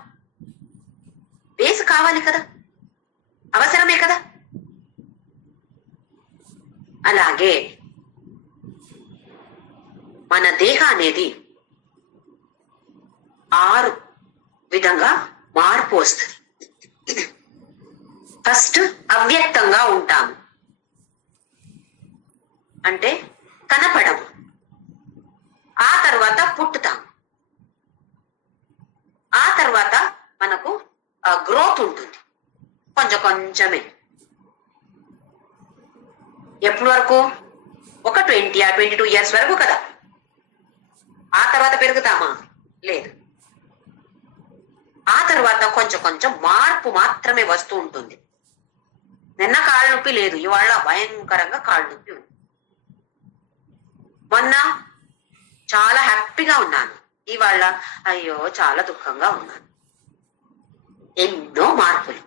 బేస్ కావాలి కదా, అవసరమే కదా. అలాగే మన దేహ అనేది 6 విధంగా మార్పు వస్తుంది. ఫస్ట్ అవ్యక్తంగా ఉంటాము, అంటే కనపడము. ఆ తర్వాత పుట్టుతాం. ఆ తర్వాత మనకు గ్రోత్ ఉంటుంది, కొంచెం కొంచెమే. ఎప్పటి వరకు? ఒక 22 ఇయర్స్ వరకు కదా. ఆ తర్వాత పెరుగుతామా? లేదు. ఆ తర్వాత కొంచెం కొంచెం మార్పు మాత్రమే వస్తూ ఉంటుంది. నిన్న కాళ్ళ నొప్పి లేదు, ఇవాళ భయంకరంగా కాళ్ళ నొప్పి ఉంది. మొన్న చాలా హ్యాపీగా ఉన్నాను, ఇవాళ అయ్యో చాలా దుఃఖంగా ఉన్నాను. ఎన్నో మార్పులు,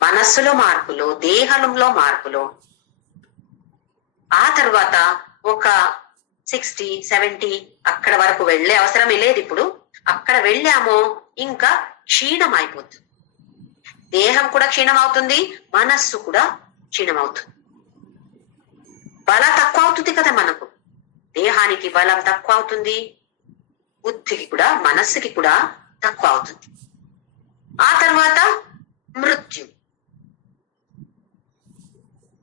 మనస్సులో మార్పులు, దేహంలో మార్పులు. ఆ తర్వాత ఒక 60, 70 అక్కడ వరకు వెళ్లే అవసరమే లేదు. ఇప్పుడు అక్కడ వెళ్ళామో ఇంకా క్షీణం అయిపోతుంది. దేహం కూడా క్షీణం అవుతుంది, మనస్సు కూడా క్షీణం అవుతుంది. బలం తక్కువ అవుతుంది కదా మనకు. దేహానికి బలం తక్కువ అవుతుంది, బుద్ధికి కూడా మనస్సుకి కూడా తక్కువ అవుతుంది. ఆ తర్వాత మృత్యు,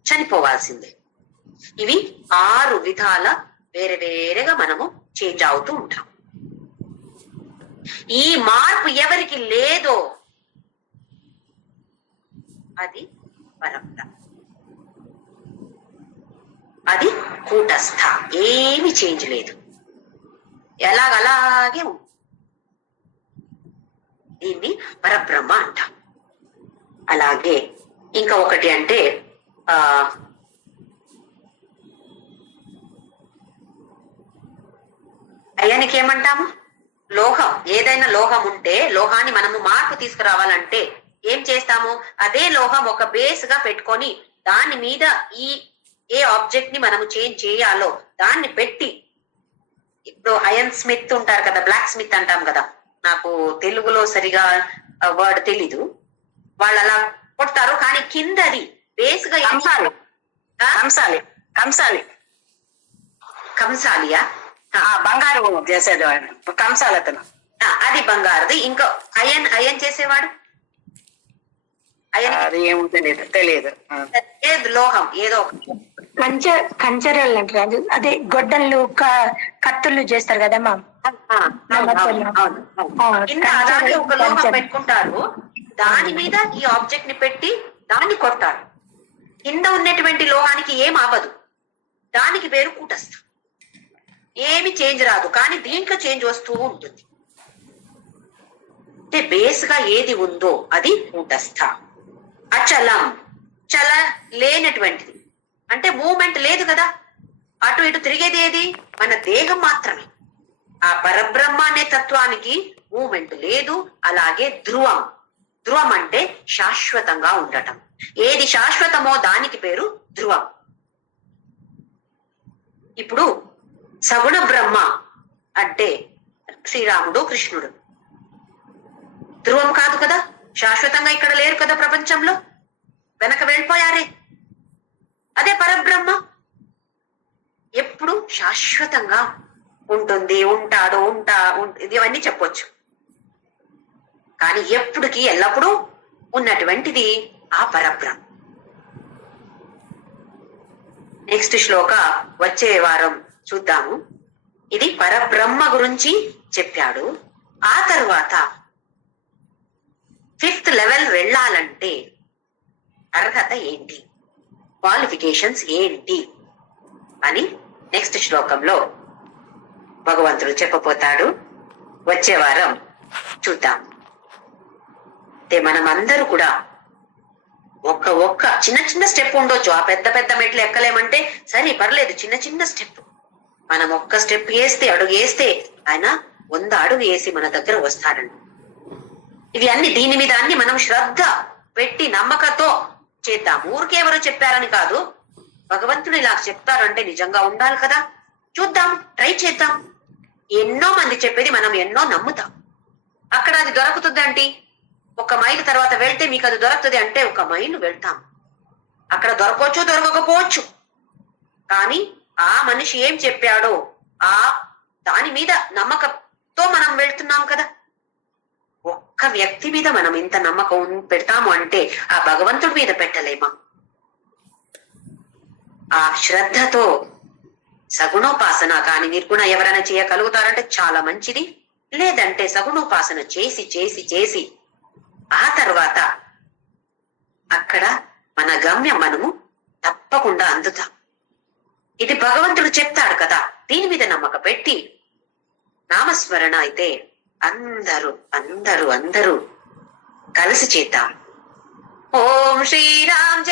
చనిపోవాల్సిందే. ఇవి 6 విధాల వేరే వేరేగా మనము చేంజ్ అవుతూ ఉంటాం. ఈ మార్పు ఎవరికి లేదో అది పరబ్రహ్మ, అది కూటస్థ. ఏమి చేంజ్ లేదు, ఎలాగలాగే ఉంది. దీన్ని పరబ్రహ్మ అంటాం. అలాగే ఇంకా ఒకటి అంటే అయానికి ఏమంటాము? లోహం. ఏదైనా లోహం ఉంటే లోహాన్ని మనము మార్పు తీసుకురావాలంటే ఏం చేస్తాము? అదే లోహం ఒక బేస్ గా పెట్టుకొని దాని మీద ఏ ఆబ్జెక్ట్ ని మనము చేంజ్ చేయాలో దాన్ని పెట్టి, ఇప్పుడు అయన్ స్మిత్ ఉంటారు కదా, బ్లాక్ స్మిత్ అంటాం కదా, నాకు తెలుగులో సరిగా వర్డ్ తెలీదు. వాళ్ళు అలా కొడతారు, కానీ కిందది బేస్ గా కంసాలియా బంగారు చేసేది కంసాలతను, అది బంగారుది. ఇంకా అయన్ చేసేవాడు అది ఏమో తెలియదు. లోహం ఏదో కంచరలు అంటారు, అదే గొడ్డళ్ళు కత్తులు చేస్తారు కదమ్మా. కింద అలాగే ఒక లోహం పెట్టుకుంటారు, దాని మీద ఈ ఆబ్జెక్ట్ ని పెట్టి దాన్ని కొడతారు. కింద ఉన్నటువంటి లోహానికి ఏం అవ్వదు, దానికి పేరు కూటస్థ. ఏమి చేంజ్ రాదు, కానీ దీంట్లో చేంజ్ వస్తూ ఉంటుంది. అంటే బేస్ గా ఏది ఉందో అది కూటస్థ. అచలం, చల లేనటువంటిది అంటే మూమెంట్ లేదు కదా, అటు ఇటు తిరిగేది ఏది? మన దేహం మాత్రమే. ఆ పరబ్రహ్మ అనే తత్వానికి మూమెంట్ లేదు. అలాగే ధ్రువం. ధ్రువం అంటే శాశ్వతంగా ఉండటం. ఏది శాశ్వతమో దానికి పేరు ధ్రువం. ఇప్పుడు సగుణ బ్రహ్మ అంటే శ్రీరాముడు, కృష్ణుడు. ధ్రువం కాదు కదా, శాశ్వతంగా ఇక్కడ లేరు కదా, ప్రపంచంలో వెనక వెళ్ళిపోయారే. అదే పరబ్రహ్మ ఎప్పుడు శాశ్వతంగా ఉంటుంది, ఉంటాడు, ఇవన్నీ చెప్పొచ్చు. కానీ ఎప్పటికీ ఎల్లప్పుడూ ఉన్నటువంటిది ఆ పరబ్రహ్మ. నెక్స్ట్ శ్లోక వచ్చే వారం చూద్దాము. ఇది పరబ్రహ్మ గురించి చెప్పాడు. ఆ తర్వాత 5th లెవెల్ వెళ్ళాలంటే అర్హత ఏంటి, క్వాలిఫికేషన్స్ ఏంటి అని నెక్స్ట్ శ్లోకంలో భగవంతుడు చెప్పబోతాడు. వచ్చే వారం చూద్దాం. అంటే మనమందరూ కూడా ఒక్క చిన్న చిన్న స్టెప్ ఉండొచ్చు. ఆ పెద్ద పెద్ద మెట్లు ఎక్కలేమంటే సరే పర్లేదు, చిన్న చిన్న స్టెప్. మనం ఒక్క స్టెప్ వేస్తే, అడుగు వేస్తే ఆయన 100 అడుగు వేసి మన దగ్గర వస్తాడండి. ఇవి అన్ని దీని మీద అన్ని మనం శ్రద్ధ పెట్టి నమ్మకంతో చేద్దాం. ఊరికే ఎవరో చెప్పారని కాదు, భగవంతుడు ఇలా చెప్తారంటే నిజంగా ఉండాలి కదా. చూద్దాం, ట్రై చేద్దాం. ఎన్నో మంది చెప్పేది మనం ఎన్నో నమ్ముతాం. అక్కడ అది దొరుకుతుందండి. 1 మైలు తర్వాత వెళ్తే మీకు అది దొరుకుతుంది అంటే 1 మైలు వెళ్తాం. అక్కడ దొరకవచ్చు, దొరకకపోవచ్చు. కానీ ఆ మనిషి ఏం చెప్పాడో దాని మీద నమ్మకంతో మనం వెళ్తున్నాం కదా. ఒక్క ఒక్క వ్యక్తి మీద మనం ఇంత నమ్మకం పెడతాము అంటే ఆ భగవంతుడి మీద పెట్టలేమా? ఆ శ్రద్ధతో సగుణోపాసన కానీ నిర్గుణ ఎవరైనా చేయగలుగుతారంటే చాలా మంచిది. లేదంటే సగుణోపాసన చేసి చేసి చేసి ఆ తర్వాత అక్కడ మన గమ్యం మనము తప్పకుండా అందుతాం. ఇది భగవంతుడు చెప్తాడు కదా, దీని మీద నమ్మక పెట్టి నామస్మరణ అయితే అందరూ అందరూ అందరూ కలిసి చేద్దాం. ఓం శ్రీరామ్ జయ